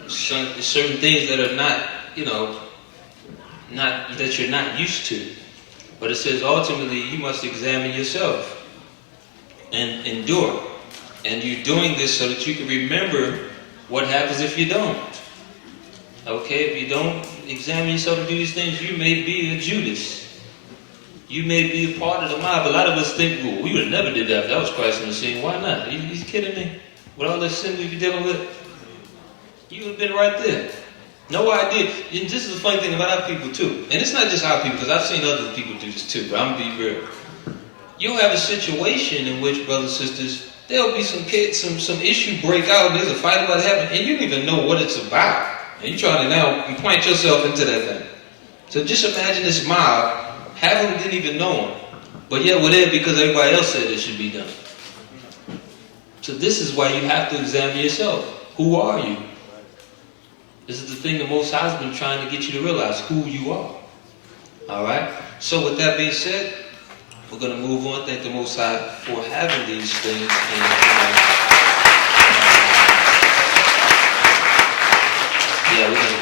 There's certain things that are not, not that you're not used to. But it says ultimately you must examine yourself and endure. And you're doing this so that you can remember what happens if you don't. Okay, if you don't examine yourself and do these things, you may be a Judas. You may be a part of the mob. A lot of us think, well, we would have never did that if that was Christ on the scene. Why not? Are you kidding me? With all the sin we've been dealing with, you would have been right there. No idea. And this is the funny thing about our people too. And it's not just our people, because I've seen other people do this too, but I'm going to be real. You'll have a situation in which, brothers and sisters, there'll be some issue break out, there's a fight about to happen, and you don't even know what it's about. And you're trying to now plant yourself into that thing. So just imagine this mob. Half of them didn't even know him. But yet we're there because everybody else said it should be done. So this is why you have to examine yourself. Who are you? This is the thing the Most High has been trying to get you to realize, who you are. Alright? So with that being said, we're going to move on. Thank the Most High for having these things. And, we're going to